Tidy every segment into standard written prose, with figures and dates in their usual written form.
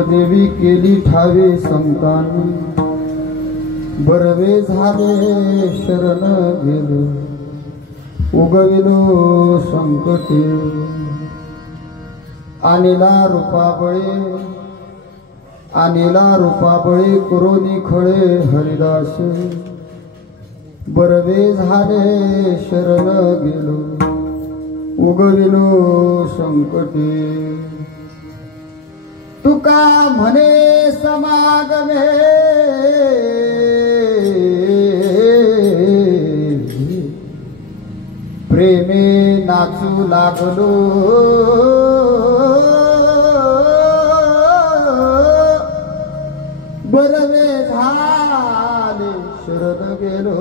देवी केली ठावे संतांनी, बरवे झाले शरण गेलो, उगविलो संकटे, आणिला रूपाबळे करोनी खळे हरिदास, बरवे झाले शरण गेलो, उगविलो संकटे. तुका म्हणे समागमे प्रेमे नाचू लागलो, बरवे झाले शरण गेलो,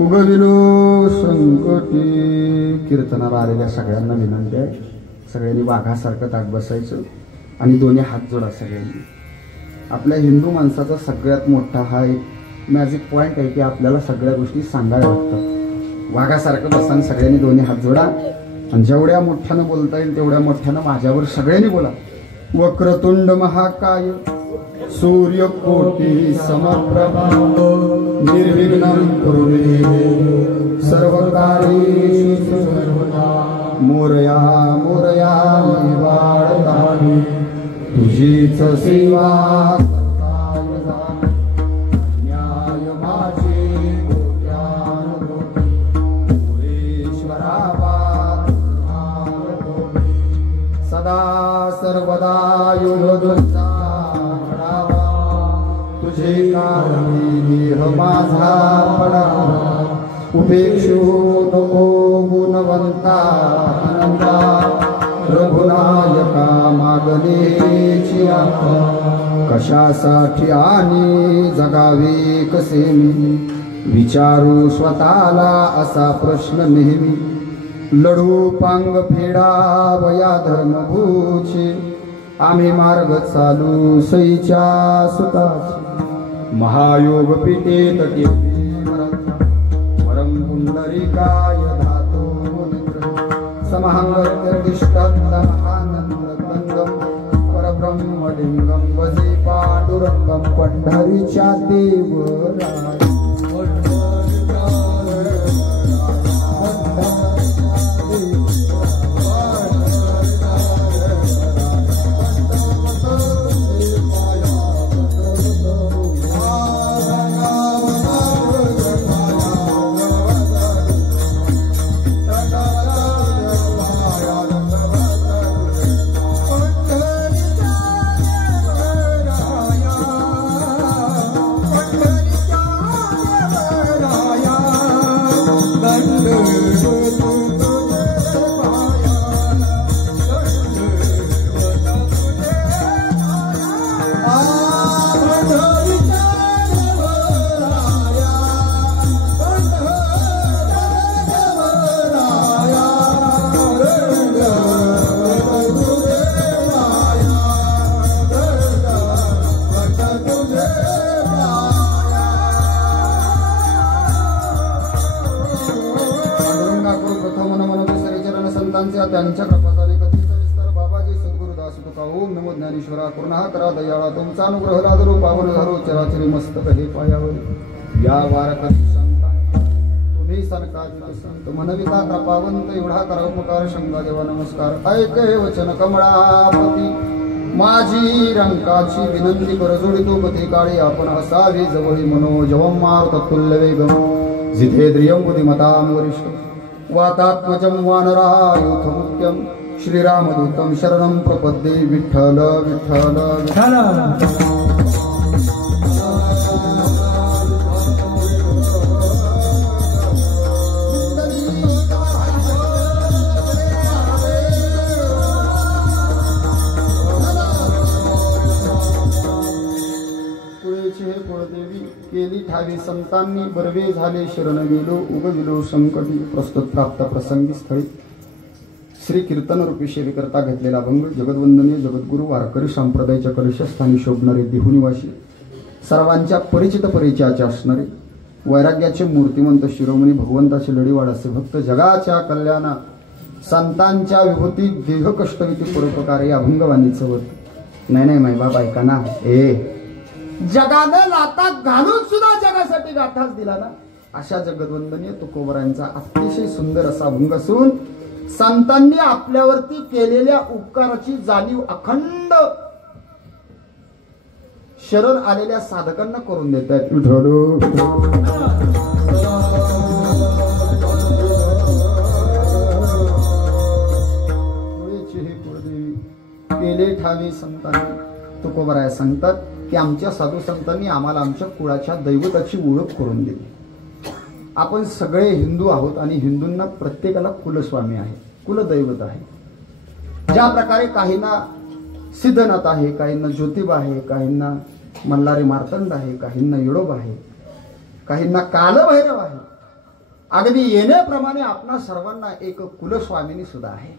उगविलो संकटी. कीर्तनाला आलेल्या सगळ्यांना विनंती आहे, सगळ्यांनी वाघासारखं ताट बसायचं आणि दोन्ही हात जोडा सगळ्यांनी. आपल्या हिंदू माणसाचा सगळ्यात मोठा हा एक मॅजिक पॉइंट आहे की आपल्याला सगळ्या गोष्टी सांगायला लागतात. वाघासारखं बसा, सगळ्यांनी दोन्ही हात जोडा आणि जेवढ्या मोठ्यानं बोलता येईल तेवढ्या मोठ्यानं माझ्यावर सगळ्यांनी बोला. वक्रतुंड महाकाय सूर्यकोटी समप्रभा निर्विघ्नं कुरु मे सर्व कार्येषु सर्वदा. मोरया मोरया निवाडतानी तुझीच सेवा करताय जाणे, न्याय माझे ज्ञान मोरेश्वरा सदा सर्वदा युगदुचा घडावा, तुझे कारणी देह माझा पडावा. उपेक्षू नको गुणवंता आनंदा, रघुनायका मागणेची आज्ञा. कशासाठी आणि जगावे कसे मी, विचारू स्वतःला असा प्रश्न नेहमी. लढू पांग फेडावया धर्मभूचे, आम्ही मार्ग चालू सईच्या सुखाचे. महायोग पिते तटे पुंडरीकाय धातो समहंगर्दिष्टमहानंदगंगम परब्रह्मलिंगम वजे पांडुरंगम. पंढरीच्या देवराय त्यांच्या कृपाताने कथित विस्तार बाबाजी सद्गुरुदास तुका. ओम नमो ज्ञानेश्वरा करुणा करा दयाळा, तुमचा अनुग्रह लादरो पावन धरो चराचरी मस्तक हे पायावर. या वारकरी संतांना तुम्ही सनकादिक संत मनविता कृपावंत, एवढा करा उपकार शंका देवा नमस्कार. ऐक हे वचन कमळापती, माझी रंकाची विनंती कर जोडितो पती काळी. आपण असावी जवळी मनोजवम मारुत तुल्य वेगम, जिथे द्रियम बुद्धिमताम वरिष्ठ वातात्मजं वानरायुधमुख्यं. श्रीरामदूतं शरणं प्रपद्ये. विठ्ठल विठ्ठल विठ्ठल. केली ठावी संतांनी, बरवे झाले शरण गेलो, उगविलो संकटी. प्रस्तुत प्राप्त प्रसंगी स्थळी श्री कीर्तन रूपी सेवेकरता घेतलेला भंग जगद्वंदनीय जगद्गुरु वारकरी संप्रदायाच्या कलशस्थानी शोभणारे देहुनिवासी, सर्वांच्या परिचित परिचयाचे असणारे, वैराग्याचे मूर्तिमंत शिरोमणी भगवंताचे लढीवाड असे भक्त, जगाच्या कल्याणा संतांच्या विभूती देह कष्ट इथे परोपकार अभंगवाणीचं होत. नाही माय बाबा ऐका ना, जगानं लाता घालून सुद्धा जगासाठी गाठाच दिला ना, अशा जगदवंदनीय तुकोबरायांचा अतिशय सुंदर असा अभंग असून संतांनी आपल्यावरती केलेल्या उपकाराची जाणीव अखंड शरण आलेल्या साधकांना करून देत आहेत. केले ठावे संतांनी तुकोबराया सांगतात की आमच्या साधू संतांनी आम्हाला आमच्या कुळाच्या दैवताची ओळख करून दिली. आपण सगळे हिंदू आहोत आणि हिंदूंना प्रत्येकाला कुलस्वामी आहे, कुलदैवत आहे. ज्या प्रकारे काहींना सिद्धनाथ आहे, काहींना ज्योतिबा आहे, काहींना मल्हारी मार्तंड आहे, काहींना येडोबा आहे, काहींना कालभैरव आहे. अगदी येण्याप्रमाणे आपणा सर्वांना एक कुलस्वामिनी सुद्धा आहे.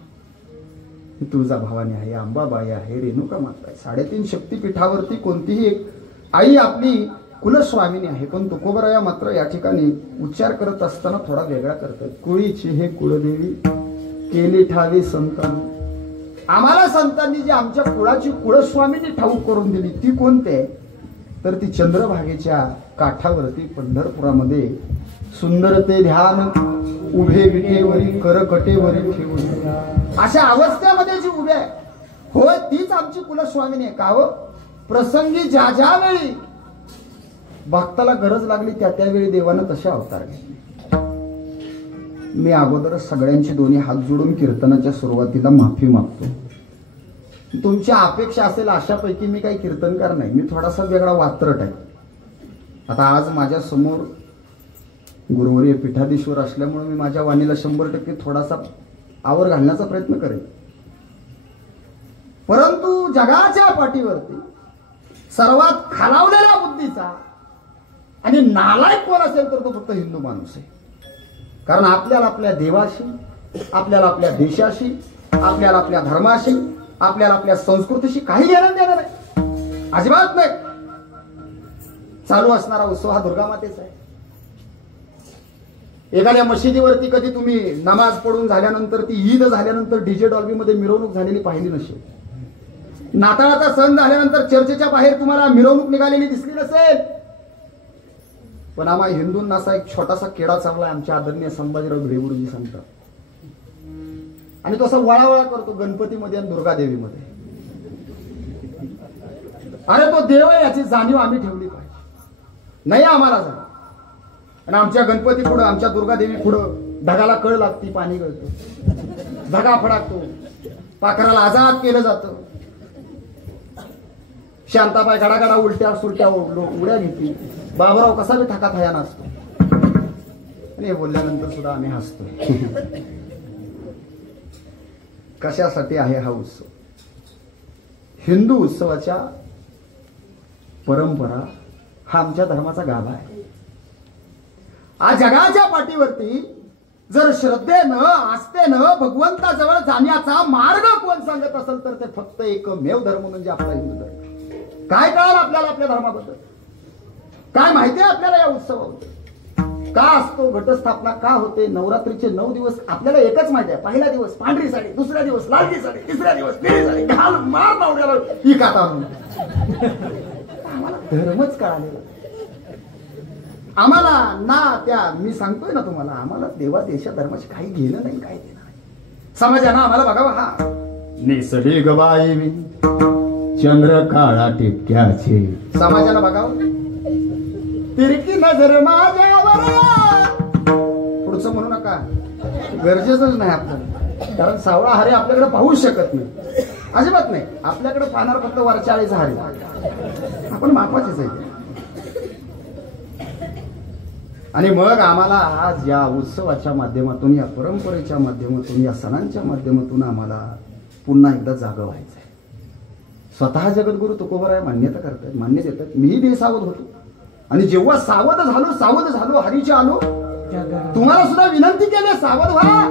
तुळजाभवानी आहे, अंबाबाई आहे, रेणुका माता आहे. 3.5 शक्तीपीठावरती कोणतीही एक आई आपली कुलस्वामिनी आहे. पण तुकोबराया मात्र या ठिकाणी उच्चार करत असताना थोडा वेगळा करतात. कुळीची हे कुळदेवी केली ठावी संतांनी. आम्हाला संतांनी जी आमच्या कुळाची कुळस्वामिनी ठाऊक करून दिली ती कोणते, तर ती चंद्रभागेच्या काठावरती पंढरपुरामध्ये सुंदर ते ध्यान उभे विटेवरी करकटेवरी ठेवून अशा अवस्थेमध्ये जी उभे आहे, होय तीच आमची कुलस्वामिनी आहे. का हो, प्रसंगी ज्या ज्या वेळी भक्ताला गरज लागली त्या त्यावेळी देवानं तशा अवतार घेतले. मी अगोदर सगळ्यांची दोन्ही हात जोडून कीर्तनाच्या सुरुवातीला माफी मागतो. तुमच्या अपेक्षा असेल अशापैकी मी काही कीर्तनकार नाही, मी थोडासा वेगळा वात्रट आहे. आता आज माझ्या समोर गुरुवर्य पीठाधीश्वर असल्यामुळे मी माझ्या वाणीला 100% थोडासा आवर घालण्याचा प्रयत्न करेन. परंतु जगाच्या पाठीवरती सर्वात खालावलेल्या बुद्धीचा आणि नालायक कोण असेल तर तो फक्त हिंदू माणूस आहे. कारण आपल्याला आपल्या देवाशी, आपल्याला आपल्या देशाशी, आपल्याला आपल्या धर्माशी, आपल्याला आपल्या संस्कृतीशी काही घेणं देणं नाही, अजिबात नाही. चालू असणारा उत्सव हा दुर्गा मातेचा आहे. एखाद्या मशिदीवरती कधी तुम्ही नमाज पढून झाल्यानंतर, ती ईद झाल्यानंतर डीजे डॉल्बी मध्ये मिरवणूक झालेली पाहिली नसेल. नाताळाचा सण झाल्यानंतर चर्चेच्या बाहेर तुम्हाला मिरवणूक निघालेली दिसली नसेल. पण आम्हा हिंदूंना असा एक छोटासा केडा चावला आमच्या आदरणीय संभाजीराव भिडेगुरुजी सांगतात. आणि तो असा वळावळा करतो गणपतीमध्ये आणि दुर्गादेवीमध्ये. अरे तो देव आहे याची जाणीव आम्ही ठेवली पाहिजे. नाही आम्हाला जाण. आणि आमच्या गणपती पुढं, आमच्या दुर्गादेवी पुढं ढगाला कळ लागती, पाणी गळतं, धगा फडाकतो, पाखराला आजाद केलं जातं, शांताबाई गडागडा उलट्या सुलट्या उड्या घेतली, बाबराव कसा बी ठाका थया नसतो. आणि हे बोलल्यानंतर सुद्धा आम्ही हसतो. कशासाठी आहे हा उत्सव? हिंदू उत्सवाच्या परंपरा हा आमच्या धर्माचा गाभा आहे. आज जगाच्या पाठीवरती जर श्रद्धेनं, आस्थेनं भगवंताजवळ जाण्याचा मार्ग कोण सांगत असेल तर ते फक्त एकमेव धर्म म्हणजे आपला हिंदू धर्म. काय कळालं आपल्याला आपल्या धर्माबद्दल? काय माहिती आहे आपल्याला या उत्सवाबद्दल? का असतो घटस्थापना, का होते, नवरात्रीचे 9 दिवस आपल्याला एकच माहिती आहे. पहिला दिवस पांढरी साडी, दुसऱ्या दिवस लालची साडी, तिसऱ्या दिवस निळी साडी, घाल मार नावड्याला ही काता. आम्हाला धर्मच कळालेला. आम्हाला ना त्या, मी सांगतोय ना तुम्हाला, आम्हाला देवा देशा धर्माशी काही घेणं नाही, काय देणं नाही. समाजानं आम्हाला बघावं. हा नेसले गबाई मी चंद्र काळा टिपक्याचे, समाजाला बघावं. तिरकी नजर माझ्यावर. पुढचं म्हणू नका, गरजेचंच नाही आपल्याला. कारण सावळा हरे आपल्याकडे पाहू शकत नाही, अजिबात नाही. आपल्याकडे पाहणार फक्त वरचाळीचा हरे. आपण मापाचेच आहे. आणि मग आम्हाला आज या उत्सवाच्या माध्यमातून, या परंपरेच्या माध्यमातून, या सणांच्या माध्यमातून आम्हाला पुन्हा एकदा जागं व्हायचं आहे. स्वतः जगद्गुरु तुकोबराय मान्यता करतात, मान्य देतात. मीही बेसावध होतो. आणि जेव्हा सावध झालो हरीच्या आलो, तुम्हाला सुद्धा विनंती केली सावध व्हा.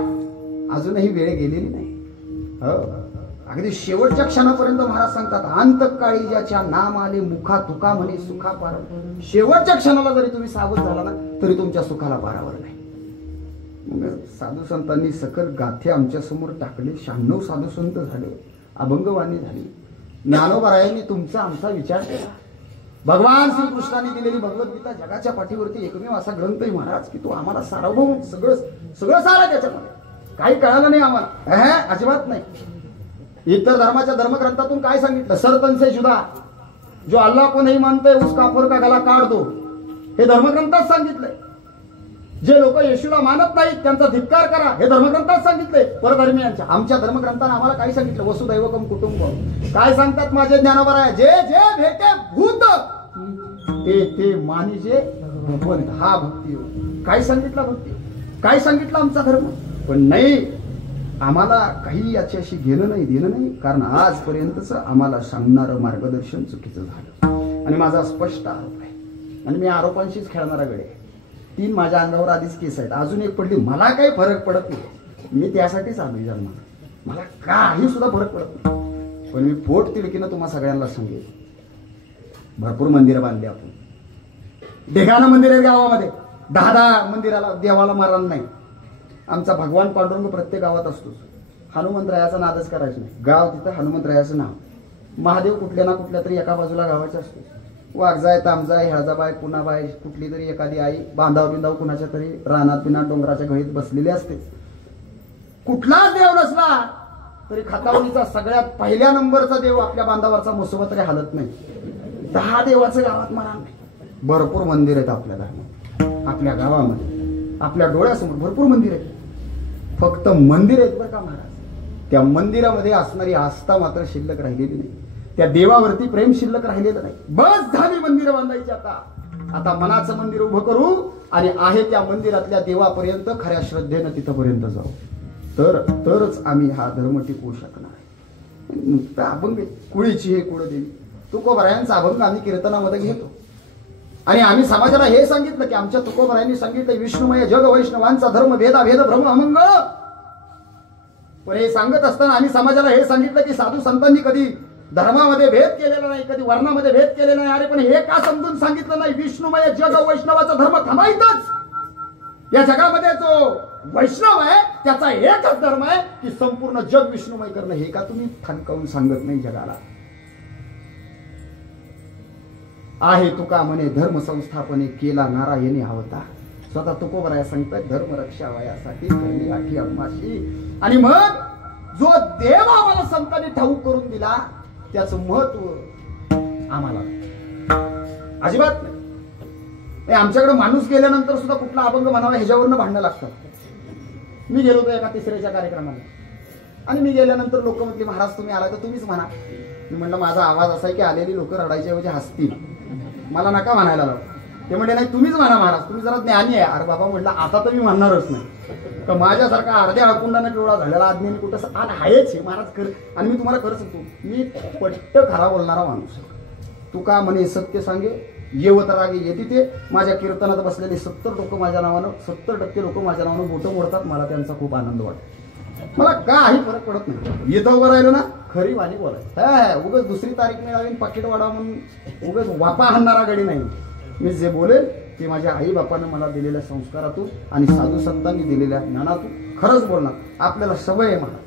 अजूनही वेळ गेलेली नाही. हो, अगदी शेवटच्या क्षणापर्यंत महाराज सांगतात, अंतकाळी ज्याच्या नाम आले मुखा तुका म्हणे सुखा पार. शेवटच्या क्षणाला जरी तुम्ही सावध झाला ना तरी तुमच्या सुखाला पारावर नाही. मग साधू संतांनी सकल गाथे आमच्या समोर टाकले. 96 साधू संत झाले, अभंगवाणी झाली. ज्ञानोबारायांनी तुमचा आमचा विचार केला. भगवान श्रीकृष्णाने दिलेली भगवद्गीता जगाच्या पाठीवरती एकमेव असा ग्रंथ आहे महाराज की तो आम्हाला सार्वभौम सगळं सारा त्याच्यामध्ये. काही कळालं नाही आम्हाला, अजिबात नाही. इतर धर्माच्या धर्मग्रंथातून काय सांगितलं? सरतन से जुदा, जो अल्लाह को नहीं मानते उसका काफिर का गला काट दो, हे धर्मग्रंथात सांगितलंय. जे लोक येशूला मानत नाहीत त्यांचा धिक्कार करा, हे धर्मग्रंथात सांगितलंय. परधर्मीयांच्या आमच्या धर्मग्रंथाने आम्हाला काय सांगितलं? वसुदैवकम कुटुंब. काय सांगतात माझे ज्ञानोबा? जे जे भेटे भूत ते मानिजे भगवंत. हा भक्ती योग. काय सांगितलं भक्ती? काय सांगितलं आमचा धर्म? पण नाही, आम्हाला काही याच्याशी घेणं नाही देणं नाही. कारण आजपर्यंतच आम्हाला सांगणारं मार्गदर्शन चुकीचं झालं. आणि माझा स्पष्ट आरोप आहे आणि मी आरोपांशीच खेळणारा गडे. 3 माझ्या अंगावर आधीच केस आहेत, अजून एक पडली. मला काही फरक पडत नाही, मी त्यासाठीच आलोय जन्माला. मला काही सुद्धा फरक पडत नाही. पण मी पोट तिडकीनं तुम्हा सगळ्यांना सांगेल. भरपूर मंदिरं बांधली आपण, ढेगाणं मंदिर आहे गावामध्ये. 10 मंदिराला देवाला मारण नाही. आमचा भगवान पांडुरंग प्रत्येक गावात असतोच. हनुमंतरायाचा नादच करायचं नाही. गाव तिथं हनुमंतरायाचं नाव. महादेव कुठल्या ना कुठल्या तरी एका बाजूला गावाचा असतो. वाघजाय, तामजाय, हळजाबाई, पुनाबाई, कुठली तरी एखादी आई बांधाव बिंदाव कुणाच्या तरी रानात बिनात डोंगराच्या घळीत बसलेली असते. कुठलाच देव नसला तरी खतावणीचा सगळ्यात पहिल्या नंबरचा देव आपल्या बांधावरचा मुसोबत तरी हालत नाही. 10 देवाचं गावात मारा नाही. भरपूर मंदिर आहेत आपल्या धर्मात, आपल्या गावामध्ये, आपल्या डोळ्यासमोर भरपूर मंदिर आहेत. फक्त मंदिर आहेत बरं का महाराज. त्या मंदिरामध्ये असणारी आस्था मात्र शिल्लक राहिलेली नाही. त्या देवावरती प्रेम शिल्लक राहिलेलं नाही. बस झाली मंदिरं बांधायची. आता मनाचं मंदिर उभं करू आणि आहे त्या मंदिरातल्या देवापर्यंत खऱ्या श्रद्धेनं तिथपर्यंत जाऊ, तरच आम्ही हा धर्म टिकवू शकणार आहे. नुसतं अभंग कुळीची हे कुळ देवी तुकोबरायांचा अभंग आम्ही कीर्तनामध्ये घेतो. आणि आम्ही समाजाला हे सांगितलं की आमच्या तुकोबरायांनी सांगितलं विष्णुमय जग वैष्णवांचा धर्म भेदा भेद भ्रम अमंगळ. पण हे सांगत असताना आम्ही समाजाला हे सांगितलं की साधू संतांनी कधी धर्मामध्ये भेद केलेला नाही, कधी वर्णामध्ये भेद केलेला नाही. अरे पण हे का समजून सांगितलं नाही? विष्णुमय जग वैष्णवाचा धर्म थांबायचंच. या जगामध्ये जो वैष्णव आहे त्याचा एकच धर्म आहे की संपूर्ण जग विष्णुमय करणं. हे का तुम्ही ठणकावून सांगत नाही जगाला? आहे तुका म्हणे धर्म संस्थापने केला नारायणी अवतार. स्वतः तुकोबराया सांगतात धर्म रक्षा वयासाठी करणी आठी अम्माशी. आणि मग जो देव आम्हाला संतांनी ठाऊक करून दिला त्याचं महत्व आम्हाला अजिबात नाही. आमच्याकडे माणूस गेल्यानंतर सुद्धा कुठला अभंग म्हणावा ह्याच्यावरनं भांडणं लागतात. मी गेलो होतो एका तिसऱ्याच्या कार्यक्रमाला आणि मी गेल्यानंतर लोक म्हटले महाराज तुम्ही आला तर तुम्हीच म्हणा. मी म्हणलं माझा आवाज असा आहे की आलेली लोक रडायच्या ऐवजी हसतील, मला नका म्हणायला लाव. ते म्हणले नाही तुम्हीच म्हणा महाराज, तुम्ही जरा ज्ञानी आहे. अरे बाबा म्हटलं आता तर मी म्हणणारच नाही. तर माझ्यासारखा अर्ध्या अळकुंडाने पिवळा झालेला अज्ञानी कुठं आणि आहेच हे महाराज कर. आणि मी तुम्हाला खरंच सांगतो, मी पट्ट खरा बोलणारा माणूस. तू का म्हणे सत्य सांगे येवत रागे येते ते. माझ्या कीर्तनात बसलेले 70 लोक माझ्या नावानं 70% लोक माझ्या नावानं बोटं मोडतात. मला त्यांचा खूप आनंद वाटतो. मला काही फरक पडत नाही. इथं उभं राहिलो ना खरी वाणी बोलायचं. उगाच दुसरी तारीख मिळावी पाकिट वाढा म्हणून उगाच वापा हाणणारा गडी नाही. मी जे बोलेल ते माझ्या आई बापानं मला दिलेल्या संस्कारातून आणि साधू संतांनी दिलेल्या ज्ञानातून खरंच बोलणार. आपल्याला सवय आहे महाराज.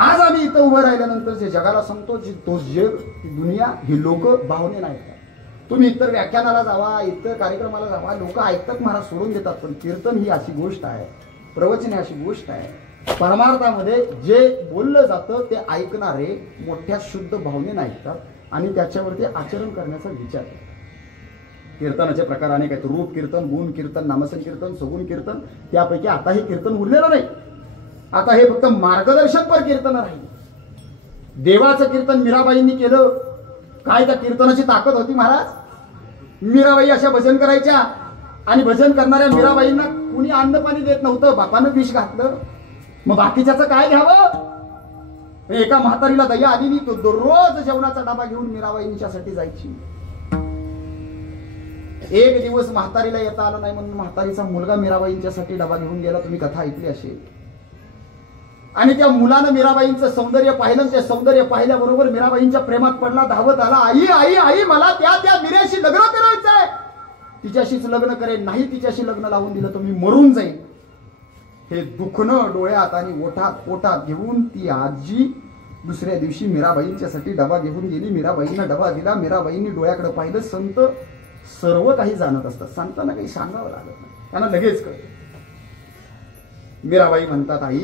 आज आम्ही इथं उभं राहिल्यानंतर जे जगाला सांगतो तो जग ती दुनिया ही लोक भावने नाही. तुम्ही इतर व्याख्यानाला जावा, इतर कार्यक्रमाला जावा, लोक ऐकतात महाराज सोडून देतात. पण कीर्तन ही अशी गोष्ट आहे, प्रवचन ही अशी गोष्ट आहे, परमार्थामध्ये जे बोललं जातं ते ऐकणारे मोठ्या शुद्ध भावनेनं ऐकतात आणि त्याच्यावरती आचरण करण्याचा विचार. कीर्तनाचे प्रकार अनेक आहेत. रूप कीर्तन, गुण कीर्तन, नामसंकीर्तन, सगुण कीर्तन. त्यापैकी आता हे कीर्तन उरलेलं नाही. आता हे फक्त मार्गदर्शनपर कीर्तन राहील. देवाचं कीर्तन मीराबाईंनी केलं. काय त्या कीर्तनाची ताकद होती महाराज. मीराबाई अशा भजन करायच्या आणि भजन करणाऱ्या मीराबाईंना कुणी अन्न पाणी देत नव्हतं. बापानं विष घातलं. मग बाकीच्याचं काय घ्यावं. एका म्हातारीला दया आली नाही. तो दररोज जेवणाचा डबा घेऊन मीराबाईंच्यासाठी जायची. एक दिवस म्हातारीला येता आलं नाही म्हणून म्हातारीचा मुलगा मीराबाईंच्यासाठी डबा घेऊन गेला. तुम्ही कथा ऐकली असेल. आणि त्या मुलानं मीराबाईंचं सौंदर्य पाहिलं. ते सौंदर्य पाहिल्याबरोबर मीराबाईंच्या प्रेमात पडला. धावत आला. आई आई आई मला त्या मीरेशी लग्न करायचंय. तिच्याशीच लग्न करेन, नाही तिच्याशी लग्न लावून दिलं तर मी मरून जाईन. हे दुखणं डोळ्यात आणि ओठात पोटात घेऊन ती आजी दुसऱ्या दिवशी मीराबाईंच्यासाठी डबा घेऊन गेली. मीराबाईंना डबा दिला. मीराबाईंनी डोळ्याकडे पाहिलं. संत सर्व काही जाणत असतात, संतांना काही सांगावं लागत नाही, त्यांना लगेच कळतं. मीराबाई म्हणतात, आई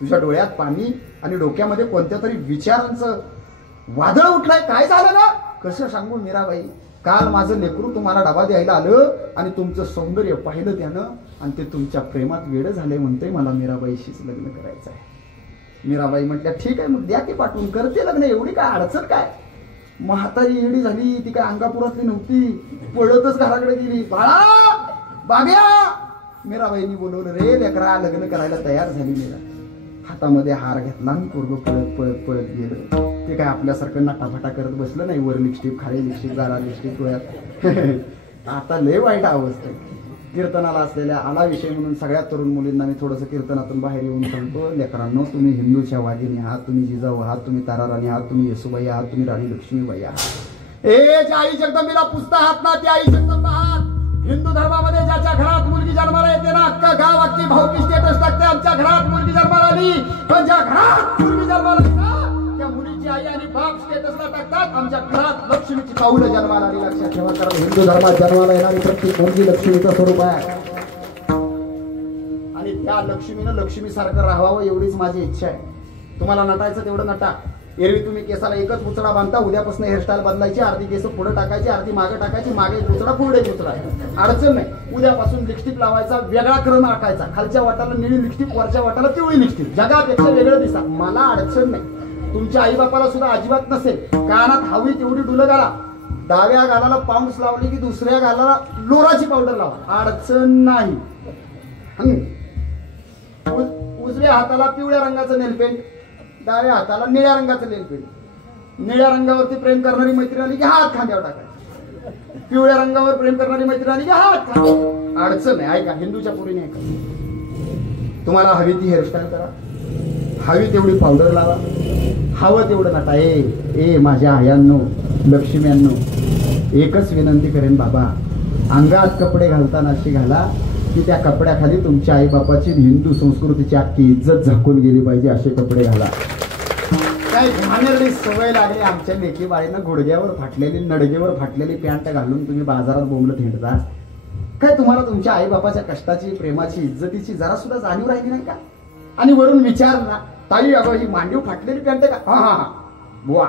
तुझ्या डोळ्यात पाणी आणि डोक्यामध्ये कोणत्या तरी विचारांचं वादळ उठलंय, काय झालं ना? कसं सांगू मीराबाई, काल माझं लेकरू तुम्हाला डबा द्यायला आलं आणि तुमचं सौंदर्य पाहिलं त्यानं आणि ते तुमच्या प्रेमात वेडं झाले, म्हणते मला मीराबाईशीच लग्न करायचं आहे. मीराबाई म्हटल्या, ठीक आहे मग द्या की पाठवून, करते लग्न, एवढी काय अडचण काय? म्हातारी एवढी झाली, ती काय अंगापुरातली नव्हती, पळतच घराकडे गेली. बाळा बाब्या, मीराबाईंनी बोलवलं, रे लेकरा लग्न करायला तयार झाली. मेरा हातामध्ये हार घेतला आणि पोरगं पळत पळत पळत गेलं. ते काय आपल्यासारखं नटाफटा करत बसलं नाही, वर लिपस्टिक, खाली लिपस्टिक, जाडा लिपस्टिक डोळ्यात. आता लय वाईट अवस्था आहे. कीर्तनाला असलेल्या आला विषय म्हणून सगळ्या तरुण मुलींना मी थोडंसं कीर्तनातून बाहेर येऊन सांगतो, लेकरांनो तुम्ही हिंदूच्या वाघिणी आहात, तुम्ही जिजाऊ आहात, तुम्ही ताराराणी आहात, तुम्ही येसुबाई आहात, तुम्ही राणी लक्ष्मीबाई आहात. ज्या आई जगदंबीला पुजता आहात ना, त्या आई जगदंबा आहात. हिंदू धर्मामध्ये ज्याच्या घरात मुलगी जन्माला येते ना, अख्खा गाव अख्खी भाऊकी स्टेटस टाकते, आमच्या घरात मुलगी जन्माला आली. पण ज्या घरात मुलगी जन्माला आली ना, त्या मुलीची आई आणि बाप स्टेटसला टाकतात, आमच्या घरात लक्ष्मीची पाऊलं जन्माला आली. लक्षात ठेवा, कारण हिंदू धर्मात जन्माला येणारी प्रत्येक मुलगी लक्ष्मीचं स्वरूप आहे आणि त्या लक्ष्मीनं लक्ष्मीसारखं राहावं एवढीच माझी इच्छा आहे. तुम्हाला नटायचं तेवढं नटा. एरवी तुम्ही केसाला एकच पुचडा बांधता, उद्यापासून हेअरस्टाईल बदलायची, अर्धी केस पुढे टाकायची, अर्धी मागे टाकायची, मागे पुचडा पुढे पुचडा, अडचण नाही. उद्यापासून लिपस्टिक लावायचा, वेगळा क्रम आखायचा, खालच्या वाटाला निळी लिपस्टिक, वरच्या वाटाला पिवळी लिपस्टिक, जगापेक्षा वेगळं दिसा, मला अडचण नाही. तुमच्या आई बापाला सुद्धा अजिबात नसेल. कानात हवी तेवढी डुलं घाला, डाव्या गालाला पाऊंड्स लावली की दुसऱ्या गालाला लोराची पावडर लावा, अडचण नाही. उजव्या हाताला पिवळ्या रंगाचं नेलपेंट, डाव्या हाताला निळ्या रंगाचं नेलपेंट. निळ्या रंगावरती प्रेम करणारी मैत्रीण आली की हात खांद्यावर टाकायचा, पिवळ्या रंगावर प्रेम करणारी मैत्रीण आली की हात खांद्यावर. अडचण नाही. ऐका, हिंदूच्या पोरीने ऐका, तुम्हाला हवी ती हेअरस्टाईल करा, हवी तेवढी पावडर लावा, हवं तेवढं नटा. ए माझ्या आयांनो, लक्ष्म्यांनो, एकच विनंती करेन बाबा, अंगात कपडे घालताना अशी घाला की त्या कपड्याखाली तुमच्या आईबापाची हिंदू संस्कृतीची अख्खी इज्जत झाकून गेली पाहिजे, असे कपडे घाला. काय घाणेरडी सवय लागली आमच्या लेकी बाळीनं, गुडघ्यावर फाटलेली, नडगेवर फाटलेली पॅन्ट घालून तुम्ही बाजारात बोंबलत हिंडता. काय तुम्हाला तुमच्या आईबापाच्या कष्टाची, प्रेमाची, इज्जतीची जरा सुद्धा जाणीव राहिली नाही का? आणि वरून विचार ना, ताई अगं ही मांडीव फाटलेली पॅन्ट का? हा बुवा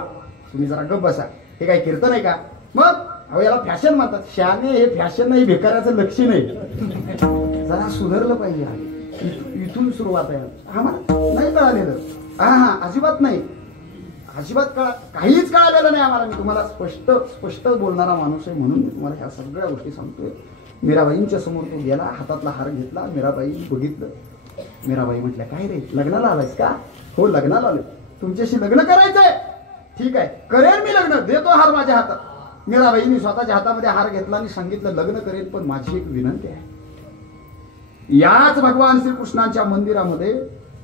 तुम्ही जरा गप बसा, हे काय कीर्तन आहे का? मग अहो याला फॅशन म्हणतात. शाने हे फॅशन नाही, भिकाऱ्याचं लक्षण आहे. जरा सुधारलं पाहिजे. इथून सुरुवात आहे. आम्हाला नाही कळालेलं, अजिबात नाही, अजिबात काहीच कळालेलं नाही आम्हाला. मी तुम्हाला स्पष्ट बोलणारा माणूस आहे म्हणून मी तुम्हाला ह्या सगळ्या गोष्टी सांगतोय. मीराबाईंच्या समोर तो गेला, हातातला हार घेतला, मीराबाई बघितलं. मीराबाई म्हटल्या, काय रे लग्नाला आलायस का? हो लग्नाला आलोय. तुमच्याशी लग्न करायचंय? ठीक आहे, करेन मी लग्न, देतो हार माझ्या हातात. मीराबाईंनी स्वतःच्या हातामध्ये हार घेतला आणि सांगितलं, लग्न करेन, पण माझी एक विनंती आहे. याच भगवान श्रीकृष्णांच्या मंदिरामध्ये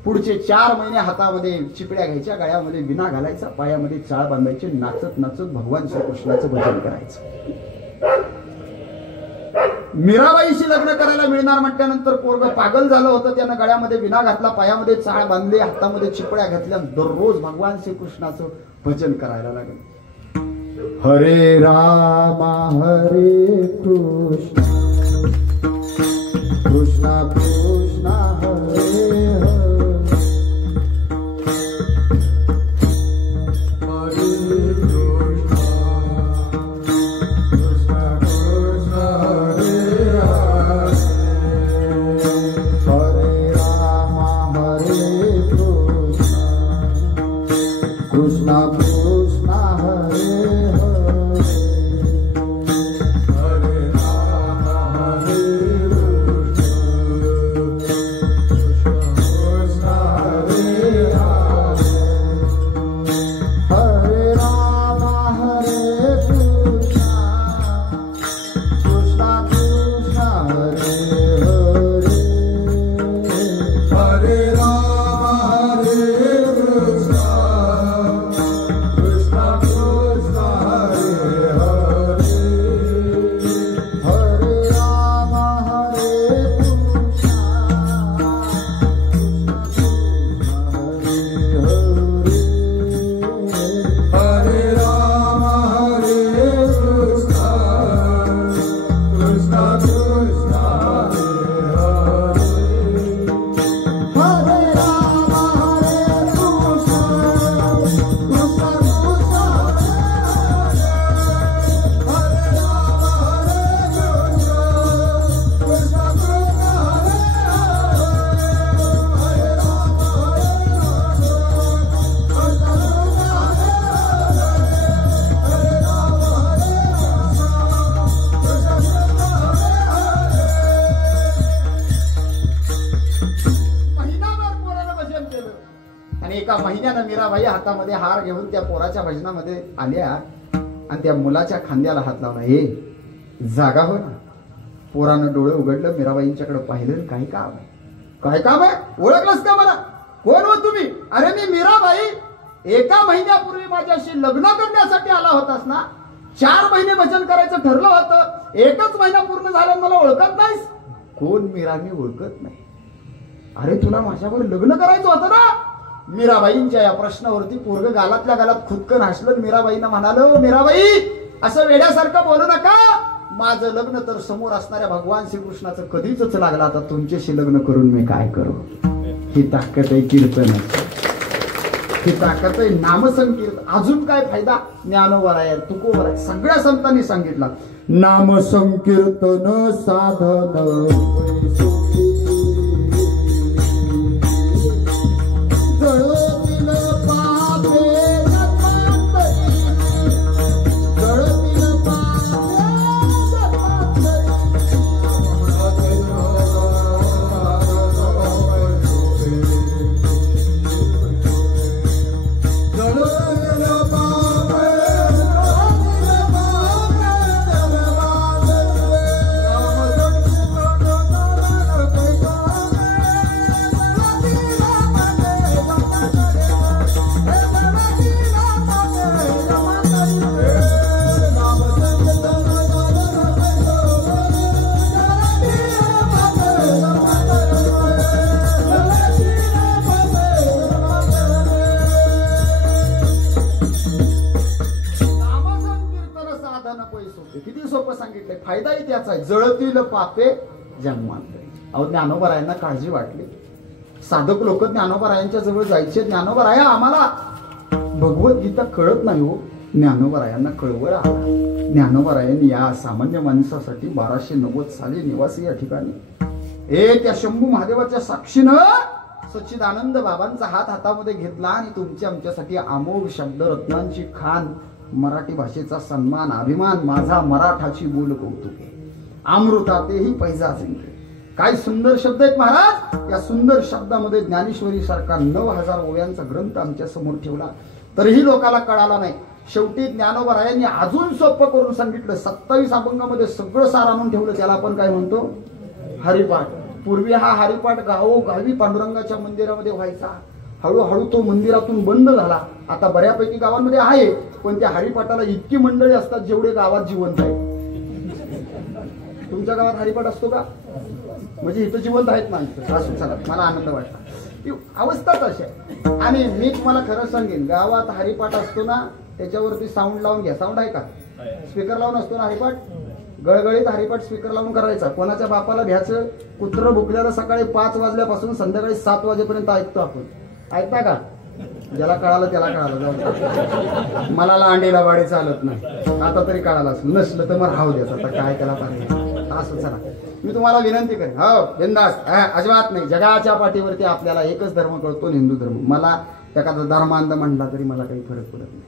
पुढचे 4 महिने हातामध्ये चिपड्या घ्यायच्या, गळ्यामध्ये विना घालायचा, पायामध्ये चाळ बांधायचे, नाचत नाचत भगवान श्रीकृष्णाचं भजन करायचं. मीराबाईशी लग्न करायला मिळणार म्हटल्यानंतर पोरगं पागल झालं होतं. त्यानं गळ्यामध्ये विना घातला, पायामध्ये चाळ बांधले, हातामध्ये चिपड्या घातल्या, दररोज भगवान श्रीकृष्णाचं भजन करायला लागलं. हरे रामा हरे कृष्ण कृष्ण कृष्ण हरे मीराबाई हातामध्ये हार घेऊन त्या पोराच्या भजनामध्ये आल्या आणि त्या मुलाच्या खांद्याला हात लावला. हे जागा हो ना. पोरानं डोळे उघडलं, मीराबाईंच्याकडे पाहिलं. काही काम आहे? काय काम आहे? ओळखलंस का मला? कोण हो तुम्ही? अरे मी मीराबाई. एका महिन्यापूर्वी माझ्याशी लग्न करण्यासाठी आला होतास ना? 4 महिने भजन करायचं ठरलं होतं, 1च महिना पूर्ण झाला, मला ओळखत नाहीस? कोण मीरा? मी ओळखत नाही. अरे तुला माझ्यावर लग्न करायचं होतं ना? मीराबाईंच्या या प्रश्नावरती पोरग गालातल्या गालात खुदकन हसलं. मीराबाईंना म्हणालो, मीराबाई असं वेड्यासारखं बोलू नका. माझं लग्न तर समोर असणाऱ्या भगवान श्रीकृष्णाचं कधीच लागलं. आता तुमच्याशी लग्न करून मी काय करू? ही ताकद आहे कीर्तनाची, ही ताकद आहे नामसंकीर्तन. अजून काय फायदा? ज्ञानोबा आहे, तुकोबा आहे, सगळ्या संतांनी सांगितलं नामसंकीर्तन साधन. किती सोपं सांगितलंय. फायदाही त्याचा आहे. जळतील पापे जन्मांतरी. अहो ज्ञानोबरायांना काळजी वाटली. साधक लोक ज्ञानोबरायांच्या जवळ जायचे. ज्ञानोबराया आम्हाला भगवद्गीता कळत नाही हो. ज्ञानोबरायांना कळवळ आला. ज्ञानोबरायांनी या सामान्य माणसासाठी 1290 साली निवासी या ठिकाणी त्या शंभू महादेवाच्या साक्षीनं सच्चिदानंद बाबांचा हात हातामध्ये घेतला आणि तुमच्या आमच्यासाठी अमोघ शब्द रत्नांची खान, मराठी भाषेचा सन्मान, अभिमान, माझा मराठाची बोल कौतुके, अमृतातेही पैजा जिंकले. काय सुंदर शब्द आहेत महाराज. या सुंदर शब्दामध्ये ज्ञानेश्वरी सारखा 9000 ओव्यांचा ग्रंथ आमच्या समोर ठेवला, तरीही लोकाला कळाला नाही. शेवटी ज्ञानोबरायांनी अजून सोपं करून सांगितलं. 27 अभंगामध्ये सगळं सार आणून ठेवलं. त्याला आपण काय म्हणतो? हरिपाठ. पूर्वी हा हरिपाठ गावोगावी पांडुरंगाच्या मंदिरामध्ये व्हायचा. हळूहळू तो मंदिरातून बंद झाला. आता बऱ्यापैकी गावांमध्ये आहे, पण त्या हरिपाठाला इतकी मंडळी असतात जेवढे गावात जिवंत आहे. तुमच्या गावात हरिपाठ असतो का? म्हणजे इथं जिवंत आहेत माणसं. असं चला, मला आनंद वाटला. ती अवस्थाच अशी आहे. आणि मी तुम्हाला खरं सांगेन, गावात हरिपाठ असतो ना, त्याच्यावरती साऊंड लावून घ्या. साऊंड आहे का? स्पीकर लावून असतो ना हरिपाठ. गळगळीत हरिपाठ स्पीकर लावून करायचा. कोणाच्या बापाला भ्याचं? कुत्र भुकल्याला सकाळी 5 वाजल्यापासून संध्याकाळी 7 वाजेपर्यंत ऐकतो आपण. ऐकता का? ज्याला कळालं त्याला कळालं. जाऊ, मला लांडीला वाडी चालत नाही. आता तरी कळालं असेल. नसलं तर मग राहू द्यायचं. आता काय त्याला पाहिजे असं. चला, मी तुम्हाला विनंती करेन, हो बिनधास्त, अजिबात नाही. जगाच्या पाठीवरती आपल्याला एकच धर्म कळतो, हिंदू धर्म. मला एखादा धर्मांध म्हणला तरी मला काही फरक पडत नाही,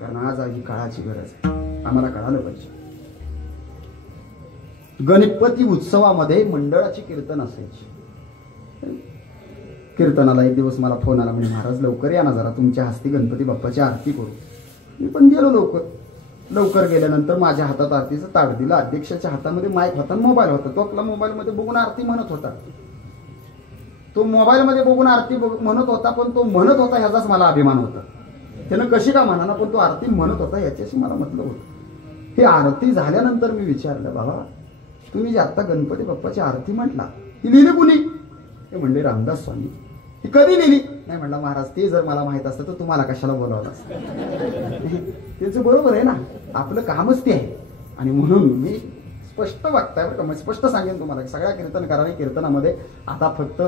कारण आज ही काळाची गरज आहे. आम्हाला कळालं पाहिजे. गणपती उत्सवामध्ये मंडळाची कीर्तन असायची. कीर्तनाला एक दिवस मला फोन आला, म्हणजे महाराज लवकर या ना जरा, तुमच्या हस्ती गणपती बाप्पाची आरती करू. मी पण गेलो लवकर गेल्यानंतर माझ्या हातात आरतीचं ताट दिलं. अध्यक्षाच्या हातामध्ये माईक होता, मोबाईल होता. तो आपला मोबाईलमध्ये बघून आरती म्हणत होता. तो मोबाईलमध्ये बघून आरती म्हणत होता, पण तो म्हणत होता ह्याचाच मला अभिमान होता. त्यानं कशी का म्हणा, पण तो आरती म्हणत होता याच्याशी मला मतलब होतं. हे आरती झाल्यानंतर मी विचारलं, बाबा तुम्ही जे आता गणपती बाप्पाची आरती म्हटला, ती लिहिली कुणी? हे म्हणले रामदास स्वामी. ही कधी लिहिली? नाही म्हणला महाराज, ते जर मला माहित असतं तर तुम्हाला कशाला बोलावलं असतं. त्याचं बरोबर आहे ना, आपलं कामच ते आहे. आणि म्हणून मी स्पष्ट वागताय बरं का, स्पष्ट सांगेन तुम्हाला, सगळ्या कीर्तनकारांनी कीर्तनामध्ये आता फक्त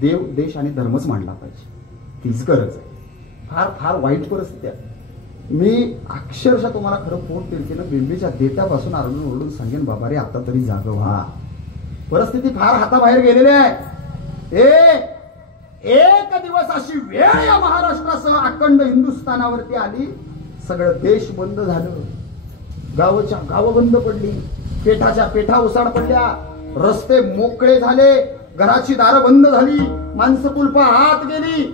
देव, देश आणि धर्मच मांडला पाहिजे. तीच गरज आहे. फार फार वाईट परिस्थिती आहे. मी अक्षरशः तुम्हाला खरं पोट तिरकीनं बिंबीच्या देत्यापासून आरडून ओरडून सांगेन, बाबा रे आता तरी जाग व्हा. परिस्थिती फार हाताबाहेर गेलेली आहे. एक दिवस अशी वेळ या महाराष्ट्रासह अखंड हिंदुस्थानावरती आली, सगळं देश बंद झालं, गावच्या गाव बंद पडली, पेठाच्या पेठा उसाड पडल्या, रस्ते मोकळे झाले, घराची दारं बंद झाली, माणसं कुलपा आत गेली.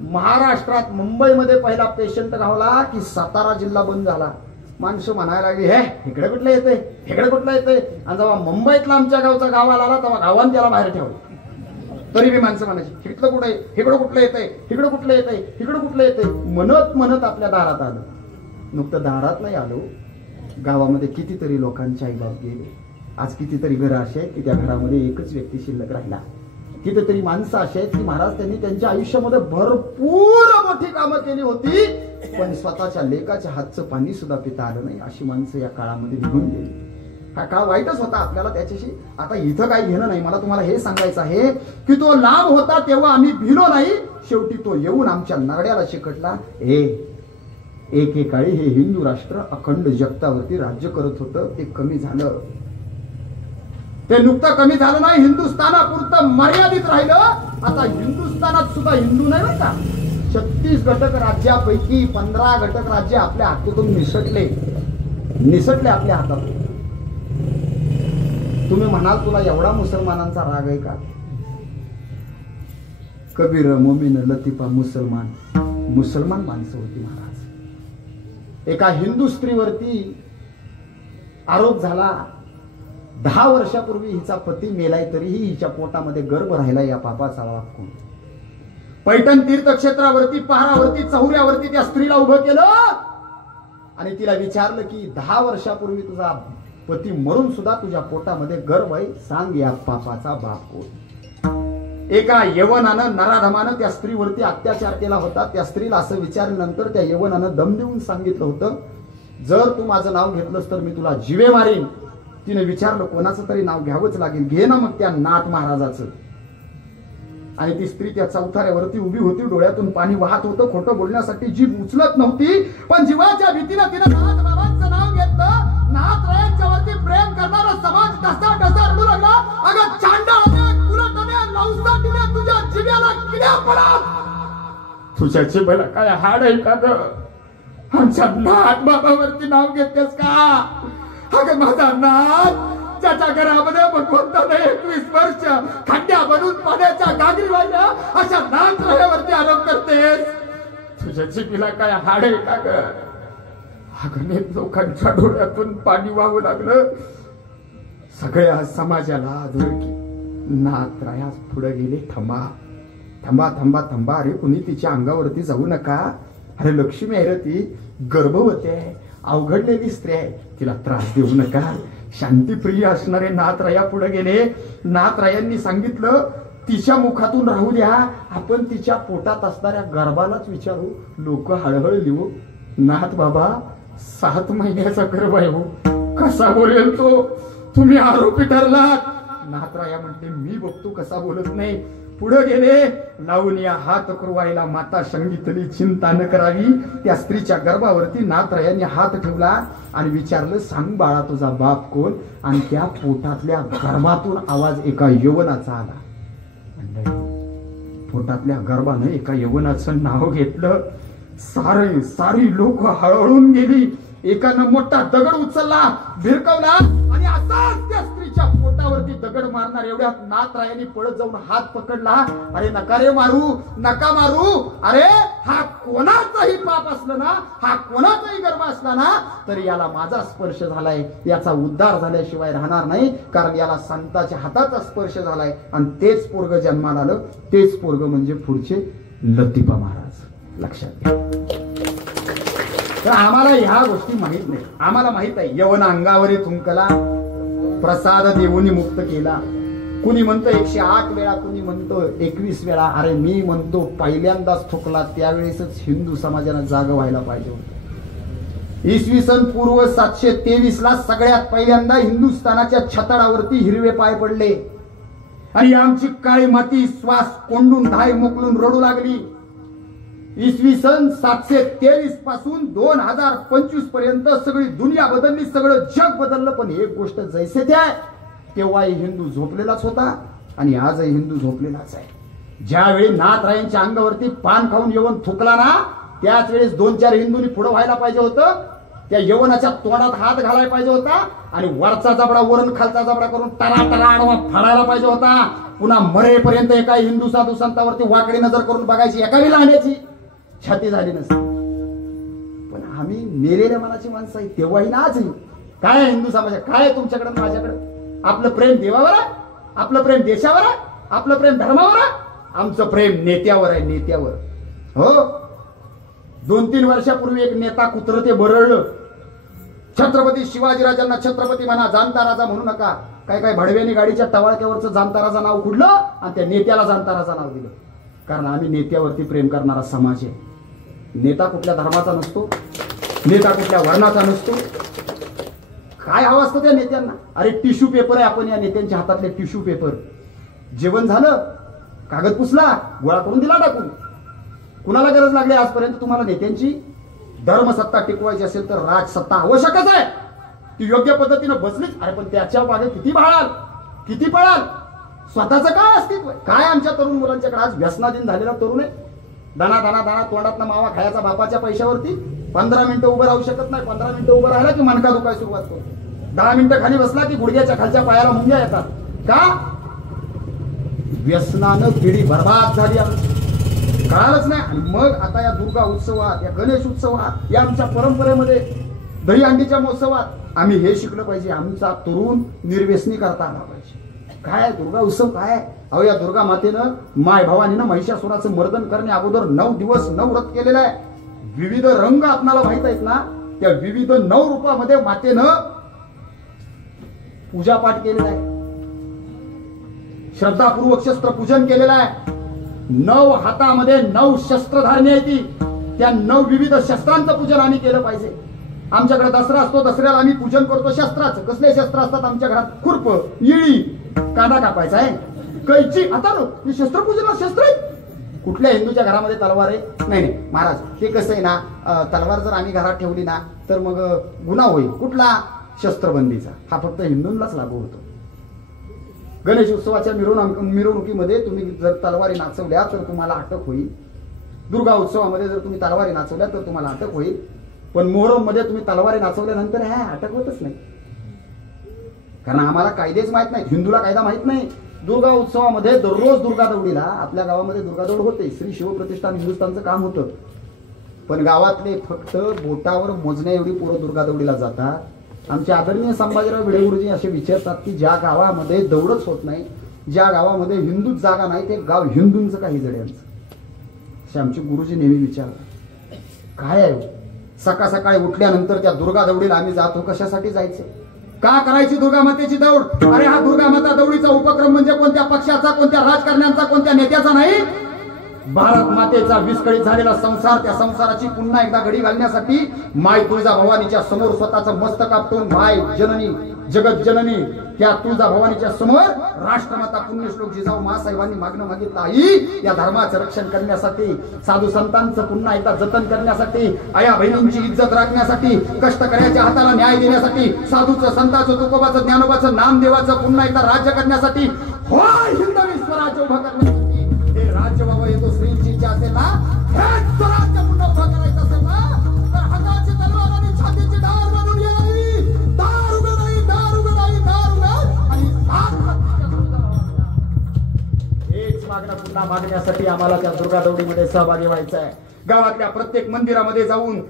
महाराष्ट्रात मुंबईमध्ये पहिला पेशंट गावला की सातारा जिल्हा बंद झाला. माणसं म्हणायला लागली, हे इकडे कुठलं येते, इकडे कुठलं येते. आणि जेव्हा मुंबईतला आमच्या गावचा गावाला आला तेव्हा गावान त्याला बाहेर ठेवलं. तरी बी माणसं म्हणायची, इकडं कुठं इकडं कुठलं येतंय, इकडं कुठलं येतंय, इकडं कुठलं येतंय. म्हणत म्हणत आपल्या दारात आलं. नुकतं दारात नाही आलो, गावामध्ये कितीतरी लोकांचे आईबाप गेले. आज कितीतरी घरं अशी आहेत की त्या घरामध्ये एकच व्यक्ती शिल्लक राहिला. कितीतरी माणसं अशी आहेत की महाराज त्यांनी त्यांच्या आयुष्यामध्ये भरपूर मोठी कामं केली होती, पण स्वतःच्या लेकाच्या हातचं पाणी सुद्धा पिता आलं नाही. अशी माणसं या काळामध्ये निघून गेली. हा काळ वाईटच होता आपल्याला त्याच्याशी. आता इथं काही घेणं नाही. मला तुम्हाला हे सांगायचं आहे की तो लाभ होता तेव्हा आम्ही भिलो नाही. शेवटी तो येऊन आमच्या नरड्याला चिकटला. एकेकाळी हे हिंदू राष्ट्र अखंड जगतावरती राज्य करत होतं. ते कमी झालं. ते नुकतं कमी झालं नाही, हिंदुस्थानापुरतं मर्यादित राहिलं. आता हिंदुस्थानात सुद्धा हिंदू नाही बरं का. 36 घटक राज्यापैकी 15 घटक राज्य आपल्या हातातून निसटले आपल्या हातातून. तुम्ही म्हणाल तुला एवढा मुसलमानांचा राग आहे का? कबीर, मोमीन, लतीफा मुसलमान माणसं होती महाराज. एका हिंदू स्त्रीवरती आरोप झाला. 10 वर्षापूर्वी हिचा पती मेलाय तरीही हिच्या पोटामध्ये गर्भ राहिला. या पापाचा बाप कोण? पैठण तीर्थक्षेत्रावरती, पहारावरती, चौऱ्यावरती त्या स्त्रीला उभं केलं आणि तिला विचारलं की 10 वर्षापूर्वी तुझा पती मरून सुद्धा तुझ्या पोटामध्ये गर्भ आहे, सांग या पापाचा बाप कोण? एका यवनानं, नराधमानं त्या स्त्रीवरती अत्याचार केला होता. त्या स्त्रीला असं विचारल्यानंतर त्या यवनानं दम देऊन सांगितलं होतं, जर तू माझं नाव घेतलंस तर मी तुला जीवे मारीन. तिने विचारलं कोणाचं तरी नाव घ्यावंच लागेल. घे ना मग त्या नाथ महाराजाचं. आणि ती स्त्री त्या चौथाऱ्यावरती उभी होती. डोळ्यातून पाणी वाहत होतं. खोटं बोलण्यासाठी जीभ उचलत नव्हती, पण जीवाच्या भीतीनं तिनं नाथ बाबांचं नाव घेतलं. नाथ वरती प्रेम करणारा समाज कसा कसा रडू लागला. अगं चांडाळाने, कुलटाने, नवसाटीने तुझ्या जिव्याला किड्या पडा. तुझ्या जिभेला काय हाड आहे का ग? आमच्या नाथ बाबावरती नाव घेतेस का? अगं माझा नाथ, ज्याच्या घरामध्ये भगवंताने 21 वर्ष खड्ड्या बनून पाण्याच्या गागरी वाहिल्या, अशा नाथ रायावरती आरोप करतेस. तुझ्या जिभेला काय हाड आहे का ग? अगणित लोकांच्या डोळ्यातून पाणी वाहू लागलं. सगळ्या समाजाला धुळकी. नाथ राया पुढे गेले. थांबा थांबा थांबा थांबा. अरे कुणी तिच्या अंगावरती जाऊ नका. अरे लक्ष्मी आहे रे, ती गर्भवती आहे, अवघडलेली स्त्री आहे, तिला त्रास देऊ नका. शांतीप्रिय असणारे नाथराया पुढे गेले. नाथरायांनी सांगितलं तिच्या मुखातून राहू द्या, आपण तिच्या पोटात असणाऱ्या गर्भालाच विचारू. लोक हळहळ लिहू. नाथ बाबा 7 महिन्याचा गर्भ आहे हो, कसा बोलेल तो? तुम्ही आरोपी ठरलात. नाथराया म्हणते मी बघतो कसा बोलत नाही. पुढे गेले. लावून या हात कुरवायला माता सांगितली चिंता न करावी. त्या स्त्रीच्या गर्भावरती नाथरायांनी हात ठेवला आणि विचारलं, सांग बाळा तुझा बाप कोण? आणि त्या पोटातल्या गर्भातून आवाज एका यवनाचा आला. पोटातल्या गर्भानं एका यवनाचं नाव घेतलं. सारी लोक हळहळून गेली. एकानं मोठा दगड उचलला, भिरकवला आणि असाच त्या स्त्रीच्या पोटावरती दगड मारणार एवढ्यात नाथरायांनी पळत जाऊन हात पकडला. अरे नका रे मारू, नका मारू. अरे हा कोणाचाही पाप असलं ना, हा कोणाचाही गर्भ असला ना, तरी याला माझा स्पर्श झालाय, याचा उद्धार झाल्याशिवाय राहणार नाही. कारण याला संताच्या हाताचा स्पर्श झालाय आणि तेच पोरग जन्माला आलं. तेच पोरग म्हणजे पुढचे लतीफा महाराज. लक्षात घ्या. तर आम्हाला ह्या गोष्टी माहित नाही. आम्हाला माहित आहे यवन अंगावरी थुंकला, प्रसाद देऊनी मुक्त केला. कुणी म्हणतो 108 वेळा, कुणी म्हणतो 21 वेळा. अरे मी म्हणतो पहिल्यांदाच थुकला त्यावेळेसच हिंदू समाजानं जाग व्हायला पाहिजे होतं. इसवी सन पूर्व 723 ला सगळ्यात पहिल्यांदा हिंदुस्थानाच्या छताडावरती हिरवे पाय पडले आणि आमची काळी माती श्वास कोंडून धाय मोकलून रडू लागली. इसवी सन 723 पासून 2025 पर्यंत सगळी दुनिया बदलली, सगळं जग बदललं. पण एक गोष्ट जैसे ते आहे, तेव्हाही हिंदू झोपलेलाच होता आणि आजही हिंदू झोपलेलाच आहे. ज्यावेळी नाथरायांच्या अंगावरती पान खाऊन येऊन थुकला ना, त्याच वेळेस 2-4 हिंदूंनी पुढे व्हायला पाहिजे होतं. त्या यवनाच्या तोंडात हात घालायला पाहिजे होता आणि वरचा जबडा वरून खालचा जबडा करून टरा टरा आडवा फाडायला पाहिजे होता. पुन्हा मरेपर्यंत एका हिंदू साधू संतावरती वाकडी नजर करून बघायची, एकावी लांड्याची छाती झाली नसती. पण आम्ही मेलेल्या मनाची माणसं आहे, तेव्हाही ना आजही. काय आहे हिंदू समाज, काय आहे तुमच्याकडे माझ्याकडे? आपलं प्रेम देवावर आहे, आपलं प्रेम देशावर आहे, आपलं प्रेम धर्मावर आहे. आमचं प्रेम नेत्यावर आहे, नेत्यावर. हो, 2-3 वर्षापूर्वी एक नेता कुत्र ते बरळलं. छत्रपती शिवाजीराजांना छत्रपती म्हणा, जाणता राजा म्हणू नका. काय काय भडव्याने गाडीच्या टवाळक्यावरचं जाणता राजा नाव कुडलं आणि त्या नेत्याला जाणता राजा नाव दिलं. कारण आम्ही नेत्यावरती प्रेम करणारा समाज आहे. नेता कुठल्या धर्माचा नसतो, नेता कुठल्या वर्णाचा नसतो. काय हवं असतं त्या नेत्यांना? अरे टिश्यू पेपर आहे, आपण या नेत्यांच्या हातातले टिश्यू पेपर. जेवण झालं, कागद पुसला, गोळा करून दिला टाकून. कुणाला गरज लागली आजपर्यंत तुम्हाला नेत्यांची? धर्मसत्ता टिकवायची असेल तर राजसत्ता आवश्यकच आहे. ती योग्य पद्धतीनं बसलीच. अरे पण त्याच्या मागे किती भाळाल, किती पळाल? स्वतःचं काय अस्तित्व? काय आमच्या तरुण मुलांच्याकडे आज व्यसनाधीन झालेला तरुण आहे. दाना दाना दाना तोंडातनं मावा खायचा बापाच्या पैशावरती. 15 मिनिटं उभं राहू शकत नाही. 15 मिनिटं उभं राहिला की मनका दुखायला सुरुवात करतो. 10 मिनिटं खाली बसला की गुडघ्याच्या खालच्या पायाला मुंग्या येतात. का? व्यसनानं पिढी बर्बाद झाली आमची, कळालंच नाही. आणि मग आता या दुर्गा उत्सवात, या गणेश उत्सवात, या आमच्या परंपरेमध्ये, दहीहंडीच्या महोत्सवात आम्ही हे शिकलं पाहिजे, आमचा तरुण निर्व्यसनी करता आला पाहिजे. काय दुर्गा उत्सव काय? अहो या दुर्गा मातेनं, माय भवानीनं महिषासुराचं मर्दन करणे अगोदर 9 दिवस 9 व्रत केलेलं आहे. विविध रंग आपल्याला माहित आहेत ना, त्या विविध 9 रूपामध्ये मातेनं पूजापाठ केलेला आहे, श्रद्धापूर्वक शस्त्र पूजन केलेलं आहे. 9 हातामध्ये 9 शस्त्र धारणे आहे ती. त्या 9 विविध शस्त्रांचं पूजन आम्ही केलं पाहिजे. आमच्याकडे दसरा असतो, दसऱ्याला आम्ही पूजन करतो शस्त्राचं. कसले शस्त्र असतात आमच्या घरात? खुरप, इळी, कांदा कापायचा आहे, कैची. आता हे शस्त्रपूजनाला शस्त्र आहे. कुठल्या हिंदूच्या घरामध्ये तलवार आहे? नाही नाही महाराज, ते कसं आहे ना, तलवार जर आम्ही घरात ठेवली ना तर मग गुन्हा होईल. कुठला? शस्त्रबंदीचा. हा फक्त हिंदूंनाच लागू होतो. गणेश उत्सवाच्या मिरवणुकीमध्ये तुम्ही जर तलवारी नाचवल्या तर तुम्हाला अटक होईल. दुर्गा उत्सवामध्ये जर तुम्ही तलवारी नाचवल्या तर तुम्हाला अटक होईल. पण मोहरम मध्ये तुम्ही तलवारी नाचवल्यानंतर अटक होतच नाही. कारण आम्हाला कायदेच माहित नाही, हिंदूला कायदा माहित नाही. दुर्गा उत्सवामध्ये दररोज दुर्गा दौडीला, आपल्या गावामध्ये दुर्गा दौड होते, श्री शिवप्रतिष्ठान हिंदुस्थानचं काम होतं. पण गावातले फक्त बोटावर मोजण्या एवढी पोरं दुर्गा दौडीला जातात. आमचे आदरणीय संभाजीराव भिडे गुरुजी असे विचारतात की ज्या गावामध्ये दौडच होत नाही, ज्या गावामध्ये हिंदूच जागा नाही, ते गाव हिंदूंचं काही जड्यांचं. असे आमचे गुरुजी नेहमी विचारतात. काय आहे? सकाळ सकाळी उठल्यानंतर त्या दुर्गा दौडीला आम्ही जातो. कशासाठी जायचं? का करायची दुर्गा मातेची दौड? अरे हा दुर्गा माता दौडीचा उपक्रम म्हणजे कोणत्या पक्षाचा, कोणत्या राजकारण्यांचा, कोणत्या नेत्याचा नाही. भारत मातेचा विस्कळीत झालेला संसार, त्या संसाराची पुन्हा एकदा घडी घालण्यासाठी माय तुळजा भवानीच्या समोर स्वतःचं मस्तक आपटून माय जननी, जगत जननी त्या तुळजा भवानीच्या समोर राष्ट्रमाता पुण्यश्लोक जिजाऊ महासाहेबांनी मागणं मागितलं. आई, या धर्माचं रक्षण करण्यासाठी, साधू संतांचं पुन्हा एकदा जतन करण्यासाठी, आया बहिणींची इज्जत राखण्यासाठी, कष्टकऱ्याच्या हाताला न्याय देण्यासाठी, साधूचं, संतांचं, तुकोबाचं, ज्ञानोबाचं, नामदेवाचं पुन्हा एकदा राज्य करण्यासाठी, होय हिंदवी स्वराज्य उभा करण्यासाठी. हे राज्य बाबा येतो श्रींची इच्छा असेल ना, हे स्वराज्य पुन्हा उभा करायचं असेल ना, तर हाताची तलवार आणि छातीची धार बनून यावी. दार उभे नाही, दार उभे नाही, दार उभे आणि हेच मागणं पुन्हा मागण्यासाठी आम्हाला त्या दुर्गा दौडीमध्ये सहभागी व्हायचं आहे. गावातल्या प्रत्येक मंदिरामध्ये जाऊन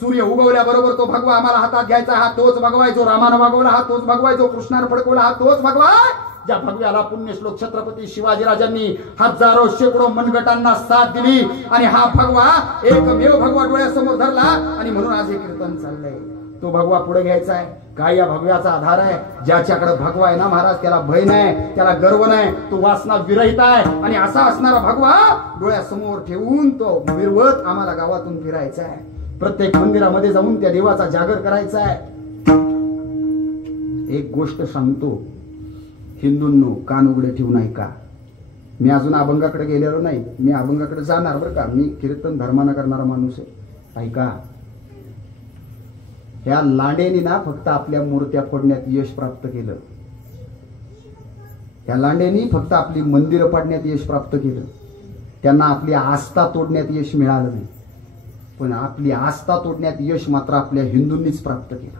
सूर्य उगवल्याबरोबर तो भगवा आम्हाला हातात घ्यायचा. हा तोच भगवाय जो रामानं भगवला, हा तोच भगवाय जो कृष्णानं फडकवला, हा तोच भगवाय ज्या भगव्याला पुण्यश्लोक छत्रपती शिवाजीराजांनी हजारो शेकडो मनगटांना साथ दिली. आणि हा भगवा एकमेव भगवा डोळ्यासमोर धरला. आणि म्हणून आज हे कीर्तन चाललंय. तो भगवा पुढे घ्यायचा आहे. काय या भगव्याचा आधार आहे? ज्याच्याकडे भगवा आहे ना महाराज, त्याला भय नाही, त्याला गर्व नाही, तो वासना विरहित आहे. आणि असा असणारा भगवा डोळ्यासमोर ठेवून तो मिरवत आम्हाला गावातून फिरायचा आहे. प्रत्येक मंदिरामध्ये जाऊन त्या देवाचा जागर करायचा आहे. एक गोष्ट सांगतो हिंदूंनो, कान उघडे ठेवून ऐका. मी अजून अभंगाकडे गेलेलो नाही, मी अभंगाकडे जाणार बरं का. मी कीर्तन धर्मानं करणारा माणूस आहे. ऐका, ह्या लांडेनी ना फक्त आपल्या मूर्त्या फोडण्यात यश प्राप्त केलं. ह्या लांडेनी फक्त आपली मंदिरं पाडण्यात यश प्राप्त केलं. त्यांना आपली आस्था तोडण्यात यश मिळालं नाही. पण आपली आस्था तोडण्यात यश मात्र आपल्या हिंदूंनीच प्राप्त केलं.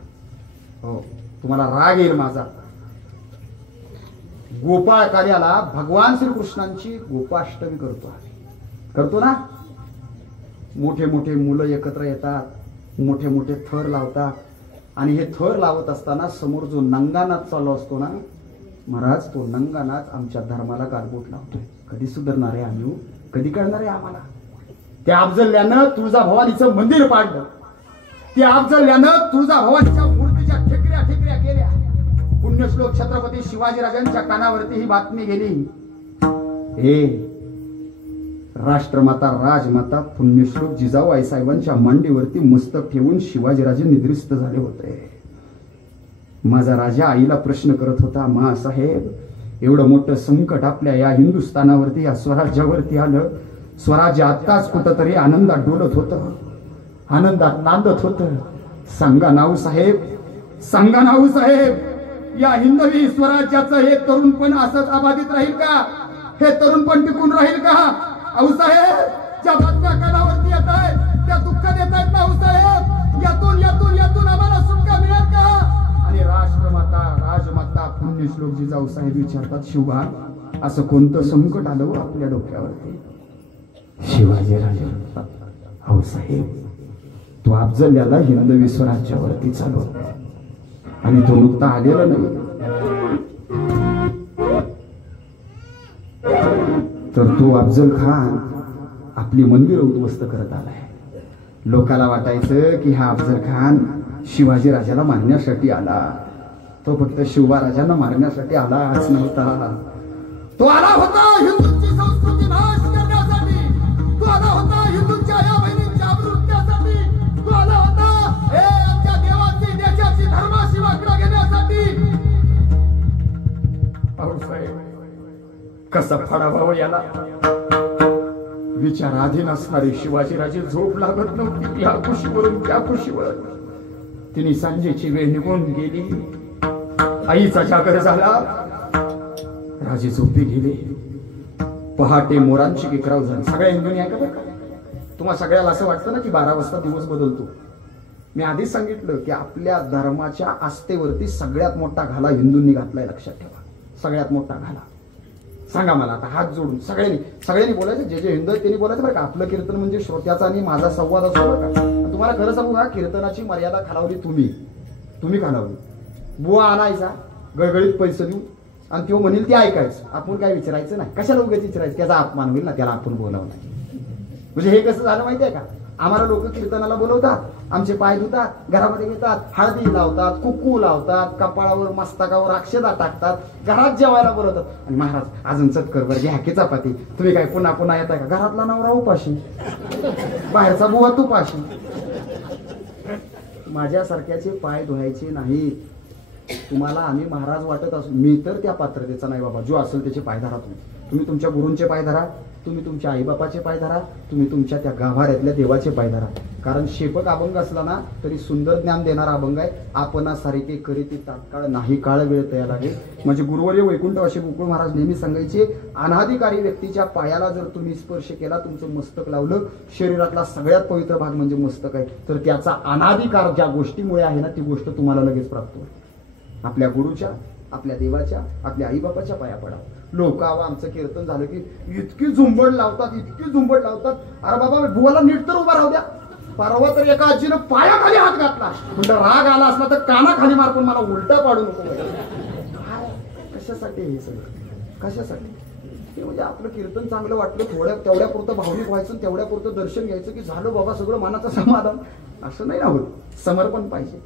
हो, तुम्हाला राग येईल माझा. गोपाळ कार्याला भगवान श्रीकृष्णांची गोपाष्टमी करतो ना. मोठे मोठे मुलं एकत्र येतात, मोठे मोठे थर लावतात, आणि हे थर लावत असताना समोर जो नंगानाच चालू असतो ना महाराज, तो नंगानाच आमच्या धर्माला गालबोट लावतोय. कधी सुधारणार आहे आम्ही? कधी कळणार आहे आम्हाला? त्या अफजल्यानं तुळजाभवानीचं मंदिर पाडलं, त्या अफजल्यानं तुळजाभवानीच्या मूर्तीच्या ठेकऱ्या केल्या. पुण्यश्लोक छत्रपती शिवाजीराजांच्या कानावरती ही बातमी गेली. हे राष्ट्रमाता राजमाता पुण्यश्लोक जिजाऊ आईसाहेबांच्या मांडीवरती मस्तक ठेवून शिवाजीराजे निद्रिस्त झाले होते. माझा राजा आईला प्रश्न करत होता, मा साहेब, एवढं मोठं संकट आपल्या या हिंदुस्थानावरती, या स्वराज्यावरती आलं. स्वराज्य आत्ताच कुठंतरी आनंदात डोलत होतं, आनंदात नांदत होतं. सांगा नाऊ साहेब, या हिंदवी स्वराज्याचं हे तरुण पण असंच अबाधित राहील का? हे तरुण पण टिकून राहील का? आऊसाहेब, ज्या बातम्या कानावरती येत आहेत त्या दुःख देत आहेत ना आऊसाहेब. यातून आम्हाला सुटका मिळेल का? आणि राजमाता पुण्यश्लोक जिजाऊ साहेब विचारतात, शिवा, असं कोणतं संकट आलं आपल्या डोक्यावरती? शिवाजीराजे म्हणतात, आऊसाहेब, तो अफजल्याला हिंदवी स्वराज्यावरती चालवतो आणि तो नुकता आलेला नाही, तर तो अफजल खान आपली मंदिरं उद्ध्वस्त करत आलाय. लोकाला वाटायचं की हा अफजल खान शिवाजी राजाला मारण्यासाठी आला. तो फक्त शिवराजांना मारण्यासाठी आलाच नव्हता. तो आला होता हिंदूंची संस्कृती नाश करण्यासाठी. तो आला होता हिंदूंच्या या बहिणींच्या अवृत्त्यासाठी. तो आला होता आमच्या देवाची देशाची धर्माशी वाकडा घेण्यासाठी. कसा फडावा याला? विचाराधीन असणारी शिवाजीराजे झोप लागत नव्हती. या खुशीवरून त्या खुशीवर तिने सांजेची वेळ निघून गेली. आईचा जागर झाला, राजे झोपी गेले. पहाटे मोरांची किकराव झाली. सगळ्या हिंदूंनी ऐका बरं का, तुम्हाला सगळ्याला असं वाटतं ना की 12 वाजता दिवस बदलतो. मी आधीच सांगितलं की आपल्या धर्माच्या आस्थेवरती सगळ्यात मोठा घाला हिंदूंनी घातलाय, लक्षात ठेवा. सगळ्यात मोठा घाला. सांगा मला आता हात जोडून सगळ्यांनी बोलायचं. जे जे हिंदू आहेत त्यांनी बोलायचं बरं का. आपलं कीर्तन म्हणजे श्रोत्याचा आणि माझा संवाद असतो बरं का. तुम्हाला खरं सांगू का, कीर्तनाची मर्यादा खालावली तुम्ही खालावली. बुवा आणायचा गळगळीत पैसे देऊ आणि तो म्हणेल ते ऐकायचं. आपण काय विचारायचं नाही. कशाला उगाच विचारायचं? त्याचा अपमान होईल ना, त्याला आपण बोलावं नाही. म्हणजे हे कसं झालं माहितीये का, आम्हाला लोक कीर्तनाला बोलवतात, आमचे पाय धुतात, घरामध्ये घेतात, हळदी लावतात, कुक्कू लावतात, कपाळावर मस्तकावर अक्षदा टाकतात, घरात जेवायला बोलवतात. आणि महाराज अजून चतकर वर घ्या की चपाती. तुम्ही काय पुन्हा येताय का? घरातला नवरा उपाशी, बाहेरचा बुवा तुपाशी. माझ्यासारख्याचे पाय धुवायचे नाही. तुम्हाला आम्ही महाराज वाटत असू, मी तर त्या पात्रतेचा नाही बाबा. जो असेल त्याचे पाय धरा. तुम्ही तुमच्या गुरूंचे पाय धरा, तुम्ही तुमच्या आईबापाचे पाय धरा, तुम्ही तुमच्या त्या गाभाऱ्यातल्या देवाचे पाय धरा. कारण शेपक अभंग असला ना तरी सुंदर ज्ञान देणारा अभंग आहे. आपणासारखे करीती तात्काळ नाही काळ वेळ तया लागेल. म्हणजे गुरुवर्य वैकुंठवासी गोकुळ महाराज नेहमी सांगायचे, अनाधिकारी व्यक्तीच्या पायाला जर तुम्ही स्पर्श केला, तुमचं मस्तक लावलं, शरीरातला सगळ्यात पवित्र भाग म्हणजे मस्तक आहे, तर त्याचा अनाधिकार ज्या गोष्टीमुळे आहे ना ती गोष्ट तुम्हाला लगेच प्राप्त होईल. आपल्या गुरुच्या, आपल्या देवाच्या, आपल्या आईबापाच्या पाया पडा. लोक आमचं कीर्तन झालं की इतकी झुंबड लावतात. अरे बाबा, बुवाला नीट तर उभा राहू द्या. परवा तर एका आजीनं पायाखाली हात घातला. म्हणजे राग आला असला तर कानाखाली मार, पण मला उलटा पाडू नको. कशासाठी हे सगळं? कशासाठी? म्हणजे आपलं कीर्तन चांगलं वाटलं, तेवढ्या पुरतं भावनिक व्हायचं, तेवढ्या पुरतं दर्शन घ्यायचं की झालं बाबा सगळं मनाचं समाधान. असं नाही ना होत. समर्पण पाहिजे.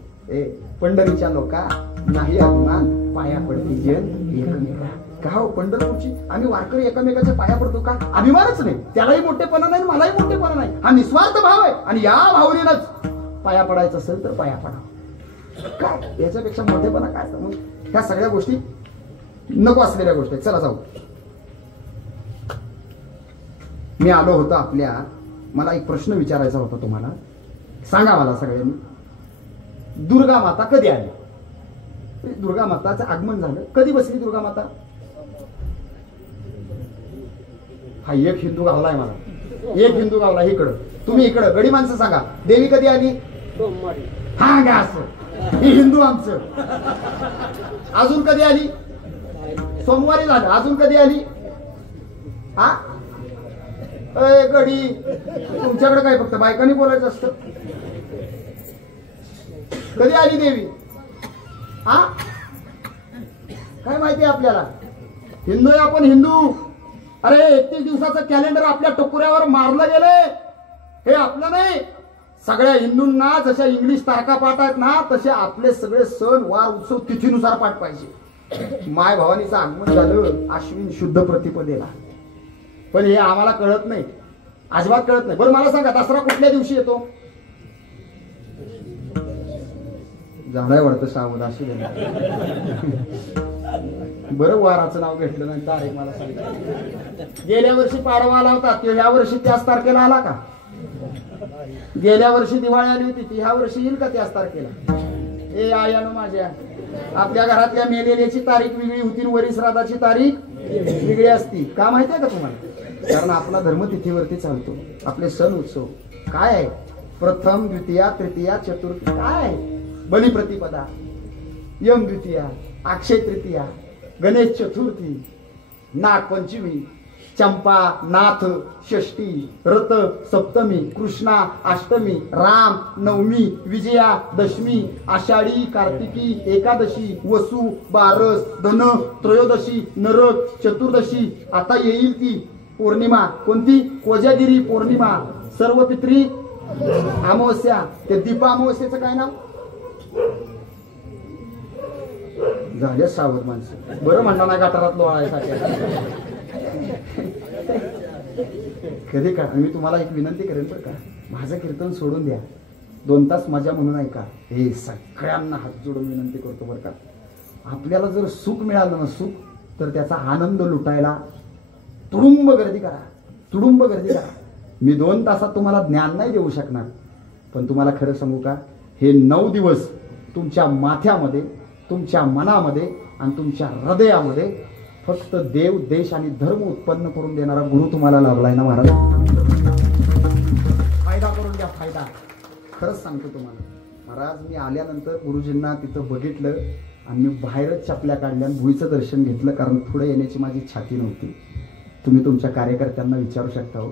पंढरीच्या लोका नाही अभिमान, पाया पडती जन एकमेका. का हो पंढरपूरची आम्ही वारकरी एकमेकाच्या पाया पडतो का? अभिमानच नाही. त्यालाही मोठेपणा नाही, मलाही मोठेपणा नाही. हा निस्वार्थ भाव आहे. आणि या भावनेनंच पाया पडायचं असेल तर पाया पडा. काय याच्यापेक्षा मोठेपणा काय? मग ह्या सगळ्या गोष्टी नको असलेल्या गोष्टी. चला जाऊ. मी आलो होतो मला एक प्रश्न विचारायचा होता तुम्हाला. सांगा मला सगळ्यांनी, दुर्गा माता कधी आली? दुर्गा माताचं आगमन झालं, कधी बसली दुर्गा माता? हा एक हिंदू घाललाय मला. एक हिंदू गावला इकडं, तुम्ही इकडं. गडी माणसं सांगा, देवी कधी आली? हा घ्या असं, हे हिंदू आमचं. अजून कधी आली? सोमवारी झालं. अजून कधी आली? हा गडी, तुमच्याकडे काय फक्त बायकांनी बोलायचं असतं? कधी आली देवी? हा काय माहिती आपल्याला? हिंदू आहे आपण, हिंदू. अरे 31 दिवसाचं कॅलेंडर आपल्या टोकुऱ्यावर मारलं गेलंय, हे आपलं नाही. सगळ्या हिंदूंना जशा इंग्लिश तारखा पाठ आहेत ना, तसे आपले सगळे सण वार उत्सव तिथीनुसार पाठ पाहिजे. माय भवानीचं आगमन झालं आश्विन शुद्ध प्रतिपदेला, पण हे आम्हाला कळत नाही, अजिबात कळत नाही. बरं मला सांगा, दसरा कुठल्या दिवशी येतो? झालाय वाटतं सावध अशी. बरं वाराचं नाव घेतलं नाही, तारीख मला सांगितलं. गेल्या वर्षी पाडवा आला होता, तो ह्या वर्षी त्याच तारखेला आला का? गेल्या वर्षी दिवाळी आली होती, ती ह्या वर्षी येईल का त्याच तारखेला? ए आयानो माझ्या, आपल्या घरातल्या मेलेल्याची तारीख वेगळी होती, वरिश्रादाची तारीख वेगळी असती. का माहितीये का तुम्हाला? कारण आपला धर्म तिथीवरती चालतो. आपले सण उत्सव काय आहे? प्रथम, द्वितीया, तृतीया, चतुर्थी काय आहे? बलिप्रतिपदा, यम द्वितीया, अक्षय तृतीया, गणेश चतुर्थी, नागपंचमी, चंपा, नाथ, षष्ठी, रथ, सप्तमी, कृष्णा, अष्टमी, राम, नवमी, विजया, दशमी, आषाढी, कार्तिकी, एकादशी, वसु, बारस, धन, त्रयोदशी, नरक, चतुर्दशी. आता येईल ती पौर्णिमा. कोणती? कोजागिरी पौर्णिमा. सर्व पित्री अमावस्या. ते दीपा अमावस्येचं काय नाव? झाले सावध माणसं. बरं म्हणणार ना गटारात लोळायसाठी. कधी का मी तुम्हाला एक विनंती करेन बरं का, माझं कीर्तन सोडून द्या, 2 तास मजा म्हणून ऐका. हे सगळ्यांना हात जोडून विनंती करतो बरं का. आपल्याला जर सुख मिळालं ना, सुख, तर त्याचा आनंद लुटायला तुडुंब गर्दी करा, तुडुंब गर्दी करा. मी 2 तासात तुम्हाला ज्ञान नाही देऊ शकणार, पण तुम्हाला खरं सांगू का, हे 9 दिवस तुमच्या माथ्यामध्ये, तुमच्या मनामध्ये आणि तुमच्या हृदयामध्ये फक्त देव, देश आणि धर्म उत्पन्न करून देणारा गुरु तुम्हाला लाभलाय ना महाराज. फायदा करून घ्या, फायदा. खरंच सांगतो तुम्हाला महाराज, मी आल्यानंतर गुरुजींना तिथं बघितलं आणि मी बाहेरच चपल्या काढल्या, भुईचं दर्शन घेतलं, कारण पुढे येण्याची माझी छाती नव्हती. तुम्ही तुमच्या कार्यकर्त्यांना विचारू शकता हो,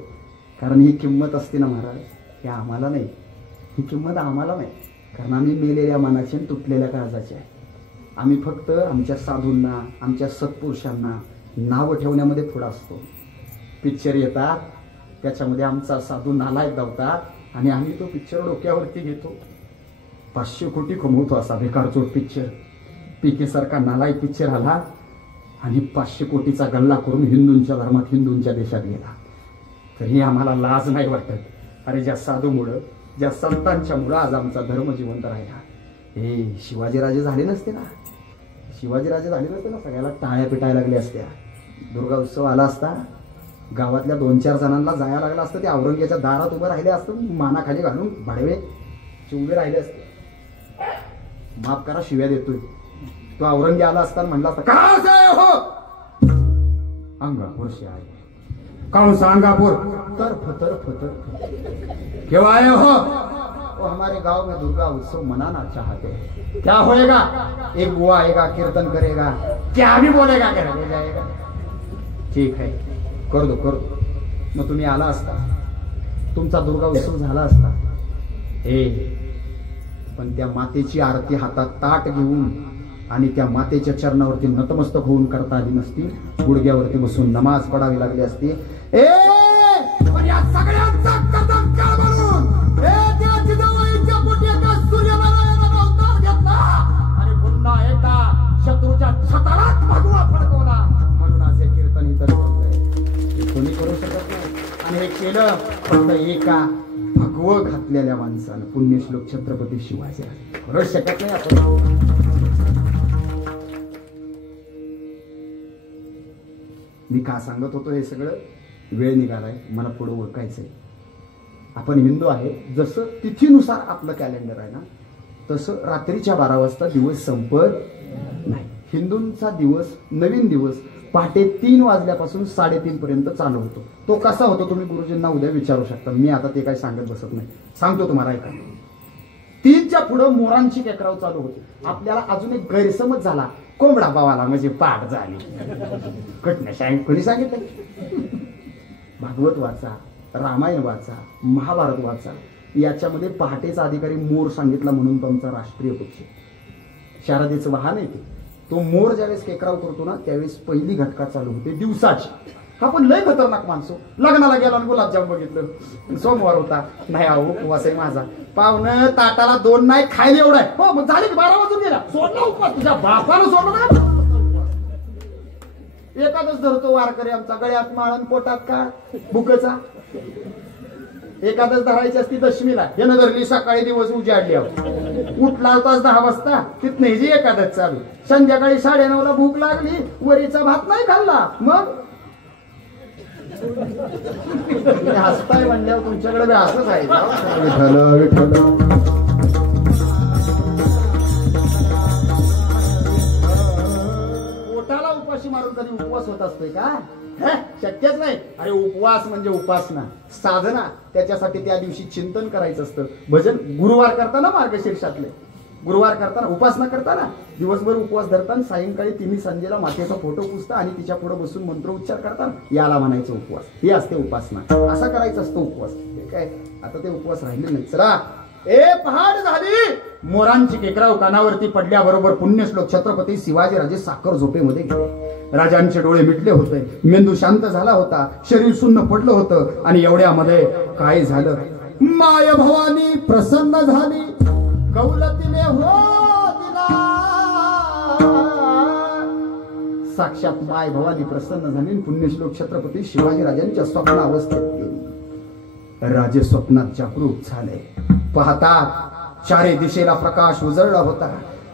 कारण ही किंमत असते ना महाराज, हे आम्हाला नाही, ही किंमत आम्हाला नाही, कारण आम्ही मेलेल्या मानाचे आणि तुटलेल्या काळजाचे आहे. आम्ही फक्त आमच्या साधूंना, आमच्या सत्पुरुषांना नावं ठेवण्यामध्ये पुढं असतो. पिक्चर येतात, त्याच्यामध्ये आमचा साधू नालायक धावतात आणि आम्ही तो पिक्चर डोक्यावरती घेतो. 500 कोटी कमवतो असा बेकारचोट पिक्चर. पीके सारखा नालायक पिक्चर आला आणि 500 कोटीचा गल्ला करून हिंदूंच्या धर्मात, हिंदूंच्या देशात गेला. तरी आम्हाला लाज नाही वाटत. अरे ज्या साधूमुळं, ज्या संतांच्या मुळे आज आमचा धर्म जिवंत राहिला. हे शिवाजीराजे झाले नसते ना, शिवाजीराजे झाले नसते ना, सगळ्याला टाळ्या पिटायला लागल्या असत्या. दुर्गा उत्सव आला असता, गावातल्या 2-4 जणांना जायला लागला असतं, ते औरंगजेबाच्या दारात उभं राहिले असतं, मानाखाली घालून भाडवे उभे राहिले असते. माफ करा शिव्या देतोय. तो औरंगजेब आला असता, म्हणला असता, का हो अंगापूर से आए, कौन सा अंगापुर? तरफ तरफ तरफ. क्यों आए हो? वो हमारे गांव में दुर्गा उत्सव मनाना चाहते हैं. क्या होएगा? एक बुआ आएगा, कीर्तन करेगा, क्या भी बोलेगा, घर ले जाएगा. ठीक है, कर दो कर दो. मग तुम्ही आला असता, तुमचा दुर्गा उत्सव झाला असता. हे पण त्या मातेची आरती हातात ताट घेऊन आणि त्या मातेच्या चरणावरती नतमस्तक होऊन करता आली नसती, गुडघ्यावरती बसून नमाज पडावी लागली असती. ए पण या सगळ्यांचा कदम काळ म्हणून त्या जिजाबाईंच्या पोटी एका सूर्यनारायणाचा अवतार घेतला आणि पुन्हा एकदा शत्रूच्या छतारात भगवा फडकवला. म्हणून आज हे कीर्तन इतर कोणी करू शकत नाही. आणि हे केलं फक्त एका भगवं घातलेल्या माणसानं, पुण्यश्लोक छत्रपती शिवाजी. करू शकत नाही आपण. मी का सांगत होतो हे सगळं? वेळ निघालाय, मला पुढे ओळखायचंय. आपण हिंदू आहे, जसं तिथीनुसार आपलं कॅलेंडर आहे ना, तसं रात्रीच्या 12 वाजता दिवस संपत नाही. हिंदूंचा दिवस, नवीन दिवस पहाटे 3 वाजल्यापासून 3:30 पर्यंत चालू होतो. तो कसा होतो तुम्ही गुरुजींना उद्या विचारू शकता. मी आता ते काही सांगत बसत नाही. सांगतो तुम्हाला ऐका. 3च्या पुढे मोरांची केकराव चालू होते. आपल्याला अजून एक गैरसमज झाला, कोंबडा पावाला म्हणजे पाठ झाली. कटण्याशाही कोणी सांगितलं? भागवत वाचा, रामायण वाचा, महाभारत वाचा. याच्यामध्ये पहाटेचा अधिकारी मोर सांगितला म्हणून तो आमचा राष्ट्रीय पक्षी. शारदेचं वाहन आहे ते. तो मोर ज्यावेळेस केकराव करतो ना त्यावेळेस पहिली घटका चालू होते दिवसाची. हा पण लय खतरनाक माणसो. लग्नाला गेला आणि गुलाबजाम बघितलं. सोमवार होता. नाही अहो उपवास आहे माझा. पाहुणं ताटाला 2 नाही खायला एवढा आहे. हो मग झाले 12 वाजून गेला. सोडला उपवास. तुझ्या बापानं सोडला का? एखादच धरतो वारकरी आमचा. गळ्यात माळण पोटात का भुकचा. एखादच धरायची असती दशमीला. यानं धरली सकाळी दिवस उजाडली. उठला होताच 10 वाजता. तिथं जी एखादच चालू. संध्याकाळी 9:30ला भूक लागली. वरीचा भात नाही खाल्ला. मग हसताय म्हणल्यावर तुमच्याकडे असंच आहे. विठ्ठल विठ्ठल. पोटाला उपाशी मारून कधी उपवास होत असतोय का? शक्यच नाही. अरे उपवास म्हणजे उपासना, साधना. त्याच्यासाठी त्या दिवशी चिंतन करायचं असतं. भजन गुरुवार करताना मार्गशीर्षातले गुरुवार करताना उपासना करताना दिवसभर उपवास धरताना सायंकाळी तिन्ही संध्येला मातेचा फोटो पुसता आणि तिच्या पुढे बसून मंत्रोच्चार करताना याला म्हणायचं उपवास. ही असते उपासना. असा करायचा असतो उपवास. हे काय आता ते उपवास राहिले नाही. चला पहाट झाली. मोरांची केकराव कानावरती पडल्याबरोबर पुण्यश्लोक छत्रपती शिवाजीराजे साखर झोपेमध्ये गेले. राजांचे डोळे मिटले होते. मेंदू शांत झाला होता. शरीर सुन्न पडलं होतं. आणि एवढ्यामध्ये काय झालं? माय भवानी प्रसन्न झाली. कौलतीने हो दिला. साक्षात माय भवानी प्रसन्न झाली. पुण्यश्लोक छत्रपती शिवाजीराजांच्या स्वप्नावस्थेत गेली. राजे स्वप्नात जागरूक झाले. पाहता चारे दिशेला प्रकाश उजळला होता.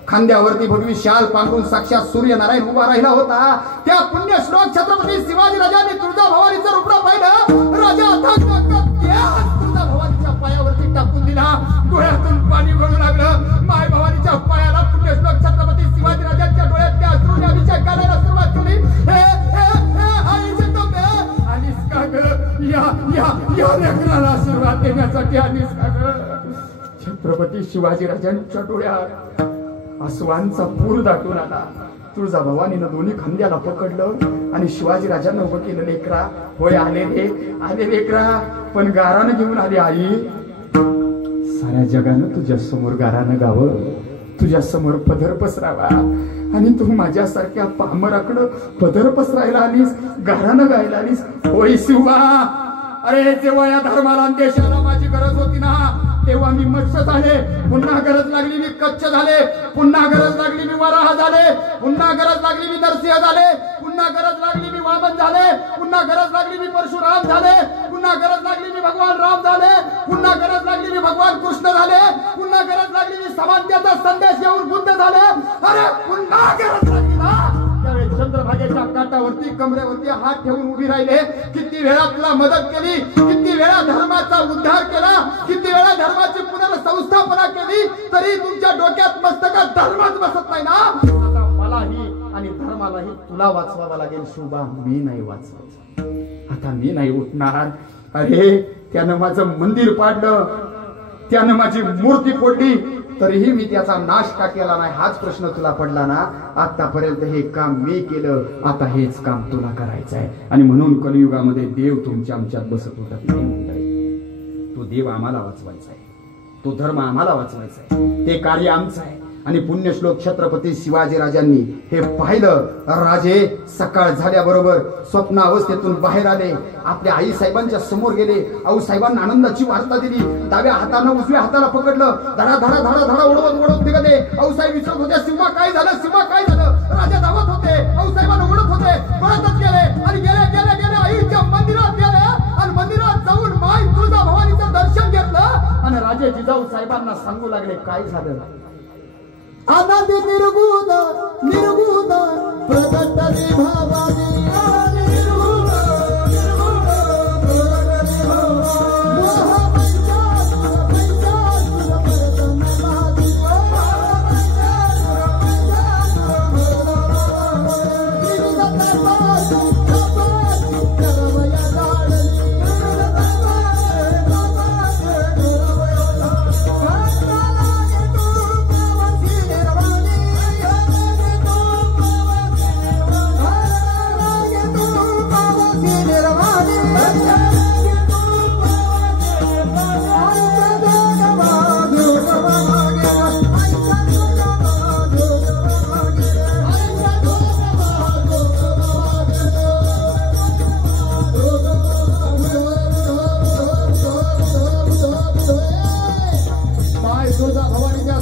खांद्यावरती भगवी शाल पांघरून साक्षात सूर्यनारायण उभा राहिला होता. त्या पुण्यश्लोक छत्रपती शिवाजीराजांनी तुळजाभवानीचं रूप पाहिलं. राजा तुळजाभवानीच्या पायावरती टाकून दिला. डोळ्यातून पाणी गळू लागलं. माय भवानीच्या पायाला पुण्यश्लोक छत्रपती शिवाजीराजांच्या डोळ्यात त्या अश्रूने अभिषेक करायला सुरुवात केली. आलीस का ग? या लेकराला आशीर्वाद देण्यासाठी आलीस का ग? छत्रपती शिवाजीराजांच्या डोळ्यात अश्वांचा पूर दाटून आला. तुळजाभवानीनं दोन्ही खांद्याला पकडलं आणि शिवाजीराजांना उभं केलं. लेकरा होय आले रे, आले लेकरा. पण गारानं घेऊन आली. आई साऱ्या जगानं तुझ्या समोर गारानं गावं, तुझ्या समोर पदर पसरावा. आणि तू माझ्यासारख्या पामराकडं पदर पसरायला आलीस, गारानं गायला आलीस. होय शिवा. अरे जेव्हा या धर्माला आणि देशाला माझी गरज होती ना तेव्हा मी मत्स्य झाले. पुन्हा गरज लागली मी कच्छ झाले. पुन्हा गरज लागली मी वराह झाले. पुन्हा गरज लागली मी नरसिंह झाले. पुन्हा गरज लागली मी वामन झाले. पुन्हा गरज लागली मी परशुराम झाले. पुन्हा गरज लागली मी भगवान राम झाले. पुन्हा गरज लागली मी भगवान कृष्ण झाले. पुन्हा गरज लागली मी समानतेचा संदेश घेऊन बुद्ध झाले. अरे पुन्हा गरज लागली ना त्यावेळी चंद्रभागेच्या काठावरती कमरेवरती हात ठेवून उभी राहिले. किती वेळा तुला मदत केली, किती वेळा धर्माचा उद्धार केला, किती वेळा धर्माची पुनर्संस्थापना केली, तरी तुमच्या डोक्यात मस्तकात धर्मच बसत नाही ना. आता मलाही आणि धर्मालाही तुला वाचवावा लागेल. शुभा मी नाही वाचवायचं. आता मी नाही उठणार. अरे त्यानं माझं मंदिर पाडलं, त्यानं माझी मूर्ती फोडली, तरीही मी त्याचा नाश का केला नाही हाच प्रश्न तुला पडला ना. आतापर्यंत हे काम मी केलं, आता हेच काम तुला करायचं आहे. आणि म्हणून कलियुगामध्ये देव तुमच्या आमच्यात बसत होता नाही. तो देव आम्हाला वाचवायचा आहे, तो धर्म आम्हाला वाचवायचा आहे, ते कार्य आमचं आहे. आणि पुण्यश्लोक छत्रपती शिवाजीराजांनी हे पाहिलं. राजे सकाळ झाल्याबरोबर स्वप्नावस्थेतून बाहेर आले. आपल्या आई साहेबांच्या समोर गेले. आऊ साहेबांना आनंदाची वार्ता दिली. डाव्या हातानं उजव्या हाताला पकडलं. धडा धडा धडा धडा उडवत निघाले. आऊ साहेब विचारत होते सिंहा काय झालं, सिंहा काय झालं. राजा धावत होते. आऊ साहेबांना उडत होते. पळतच गेले आणि गेले गेले गेले आईच्या मंदिरात गेले आणि मंदिरात जाऊन माय तुळजाभवानीचं दर्शन घेतलं. आणि राजे जिजाऊ साहेबांना सांगू लागले काय झालं. आनंद निर्गुण निर्गुण प्रगटली भावानी. निर्गुण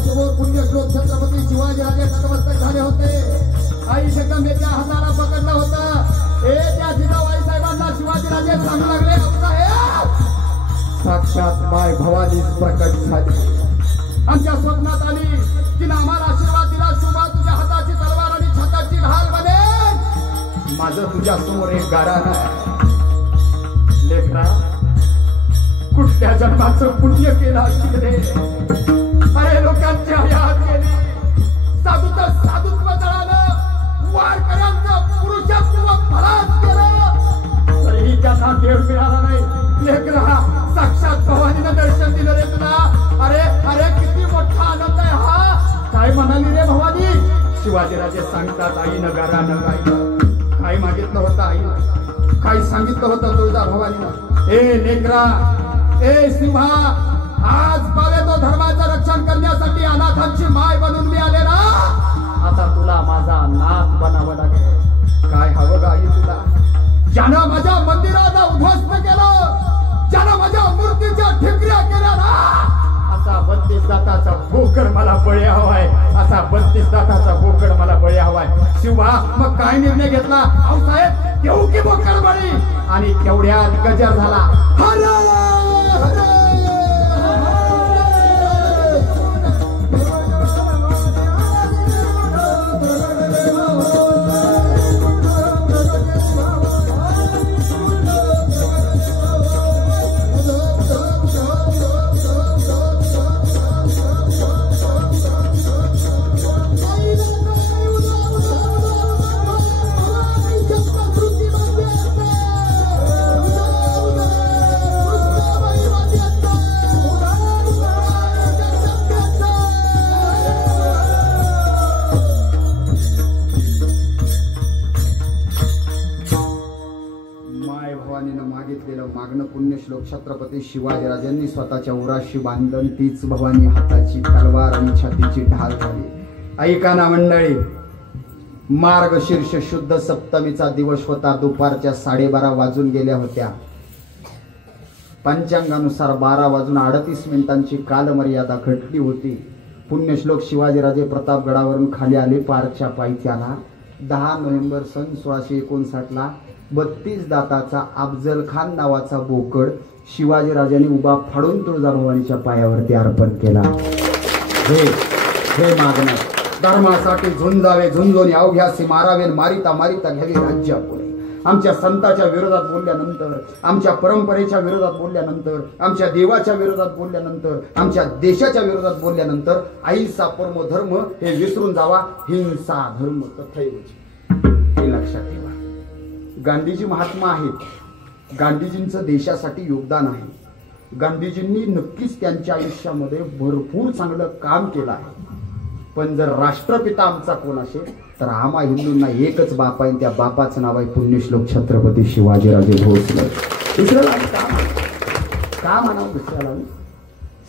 समोर पुण्यश्लोक छत्रपती शिवाजीराजे नतमस्तक झाले होते. आई जगदंबेच्या हाताला पकडलं होतं. त्या जिजाबाई साहेबांना शिवाजीराजे सांगू लागले, साक्षात माय भवानी प्रकट झाली. आमच्या स्वप्नात आली, तिने आम्हाला आशीर्वाद दिला. शुभा तुझ्या हाताची तलवार आणि छाताची ढाल बने. माझं तुझ्या समोर एक गाराण आहे. लेकरा, कुठल्या जन्माचं पुण्य केलं असतील रे. अरे लोकांच्या याद केली. साधुत्व जळालं. वारकऱ्यांचं पुरुषत्व फलास केलं. तरीही त्यांना देव मिळाला नाही. लेकरा, साक्षात भवानीनं दर्शन दिलं रे तुला. अरे अरे किती मोठा आनंद आहे हा. काय म्हणाली रे भवानी? शिवाजीराजे सांगतात, आईनं गारानं गायलं. काय मागितलं होतं आईनं? काय सांगितलं होतं तुळजा भवानीनं? ए लेकरा, ए शिवा, आज पावेतो धर्माचं रक्षण करण्यासाठी अनाथांची माय बनून मी आले ना. आता तुला माझा नाथ बनावं लागेल. काय हवं ग आई तुला? ज्यानं माझ्या मंदिराला उद्ध्वस्त केलं, ज्यानं माझ्या मूर्तीच्या ठिकऱ्या केल्या ना, असा 32 दाताचा बोकड मला बळी हवाय. असा 32 दाताचा बोकड मला बळी हवाय. शिवा, मग काय निर्णय घेतला? अहो साहेब, घेऊ की बोकड बळी? आणि केवढ्यात गजर झाला. हरे हरे पुण्यश्लोक छत्रपती शिवाजीराजांनी स्वतःच्या उराशी बांधून तीच भवानी हाताची तलवार आणि छातीची ढाल झाली. ऐका ना मंडळी, मार्गशीर्ष शुद्ध सप्तमीचा दिवस होता. दुपारच्या 12:30 वाजून गेल्या होत्या. पंचांगानुसार 12:38 कालमर्यादा घटली होती. पुण्यश्लोक शिवाजीराजे प्रतापगडावरून खाली आले. पारच्या पायथ्याला 10 नोव्हेंबर सन 1659 32 दाताचा अफजल खान नावाचा बोकड शिवाजीराजांनी उभा फाडून तुळजाभवानीच्या पायावरती अर्पण केला. हे मागणं धर्मासाठी झुंजावे झुंजून अवघ्यासी मारावे, मारिता मारिता घ्यावे राज्य पुढे. आमच्या संताच्या विरोधात बोलल्यानंतर, आमच्या परंपरेच्या विरोधात बोलल्यानंतर, आमच्या देवाच्या विरोधात बोलल्यानंतर, आमच्या देशाच्या विरोधात बोलल्यानंतर अहिंसा परमो धर्म हे विसरून जावा. हिंसा धर्म तथैव, हे लक्षात ठेवा. गांधीजी महात्मा आहेत. गांधीजींचं देशासाठी योगदान आहे. गांधीजींनी नक्कीच त्यांच्या आयुष्यामध्ये भरपूर चांगलं काम केलं आहे. पण जर राष्ट्रपिता आमचा कोण असेल तर आम्हा हिंदूंना एकच बाप आहे. त्या बापाचं नाव आहे पुण्यश्लोक छत्रपती शिवाजीराजे भोसले. दुसऱ्याला का म्हणावं? दुसऱ्याला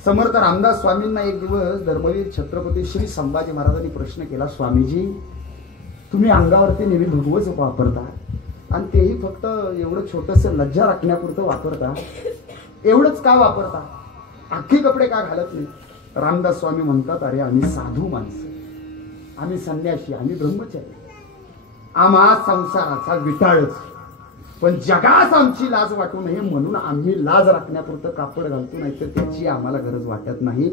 समर्थ रामदास स्वामींना एक दिवस धर्मवीर छत्रपती श्री संभाजी महाराजांनी प्रश्न केला, स्वामीजी, तुम्ही अंगावरती नेहमी भगवच वापरता आणि तेही फक्त एवढं छोटंसं लज्जा राखण्यापुरतं वापरता, एवढंच का वापरता? अख्खे कपडे का घालत नाही? रामदास स्वामी म्हणतात, अरे आम्ही साधू माणसं, आम्ही संन्यासी, आम्ही ब्रह्मचारी, आम्हा संसाराचा विटाळच, पण जगास आमची लाज वाटू नये म्हणून आम्ही लाज राखण्यापुरतं कापड घालतो, नाही तर त्याची आम्हाला गरज वाटत नाही.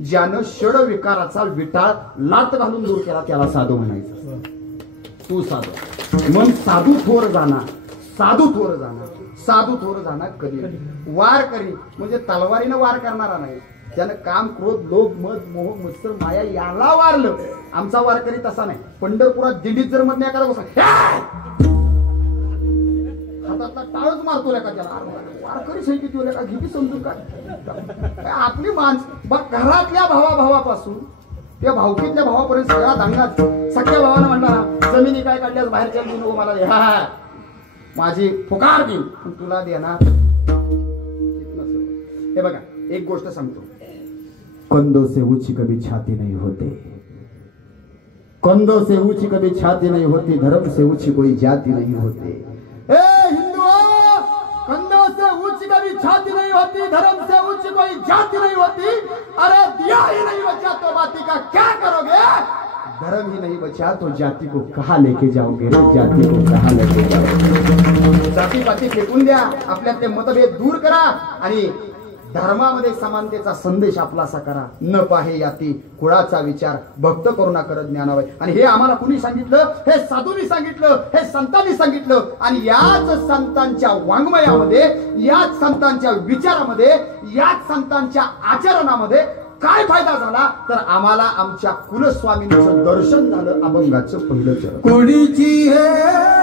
ज्यानं षड विकाराचा विटाळ लात घालून दूर केला त्याला साधू म्हणायचं. तू साधू मग साधू थोर जाणार, साधू थोर जाणार, साधू थोर जाणार. कधी वार करी म्हणजे तलवारीनं वार करणारा नाही, त्यानं काम, क्रोध, लोभ, मद, मोह, मत्सर, माया याला वारलं. आमचा वारकरी तसा नाही. पंढरपुरात दिंडीत जर मधनं एखादा बसा हातातला टाळच मारतो का त्याला, वारकरी सही किती का घे समजून काय आपली माणसं बघ. घरातल्या भावापासून त्या भावकीतल्या भावापर्यंत सगळा दांगाच. सख्या भावानं म्हणला ना, जमिनी काय काढल्यास बाहेरच्या देऊ नको मला, हा माझी फुकार देईन पण तुला देणार. हे बघा एक गोष्ट सांगतो, कंदों से ऊंची कभी छाती नहीं होती, कंदों से ऊंची कभी छाती नहीं होती, धर्म से ऊंची कोई जाति नहीं होती. ए हिंदुओं, कंधों से ऊंची कभी छाती नहीं होती, धर्म से ऊंची कोई जाति नहीं होती. अरे दिया ही नहीं बचा तो बाती का क्या करोगे? धर्म ही नहीं बचा तो जाति को कहाँ लेके जाओगे रे, जाति को कहाँ लेके जाओगे? जाती पाती फेकून द्या, आपल्यात ते मतभेद दूर करा आणि धर्मामध्ये समानतेचा संदेश आपलासा करा. न पाहे याती कुळाचा विचार, भक्त करुणा करत ज्ञानावय. आणि हे आम्हाला कुणी सांगितलं? हे साधूंनी सांगितलं, हे संतांनी सांगितलं. आणि याच संतांच्या वाङ्मयामध्ये, याच संतांच्या विचारामध्ये, याच संतांच्या आचरणामध्ये काय फायदा झाला? तर आम्हाला आमच्या कुलस्वामींचं दर्शन झालं. अभंगाचं पहिलं चरण. कोणीची हे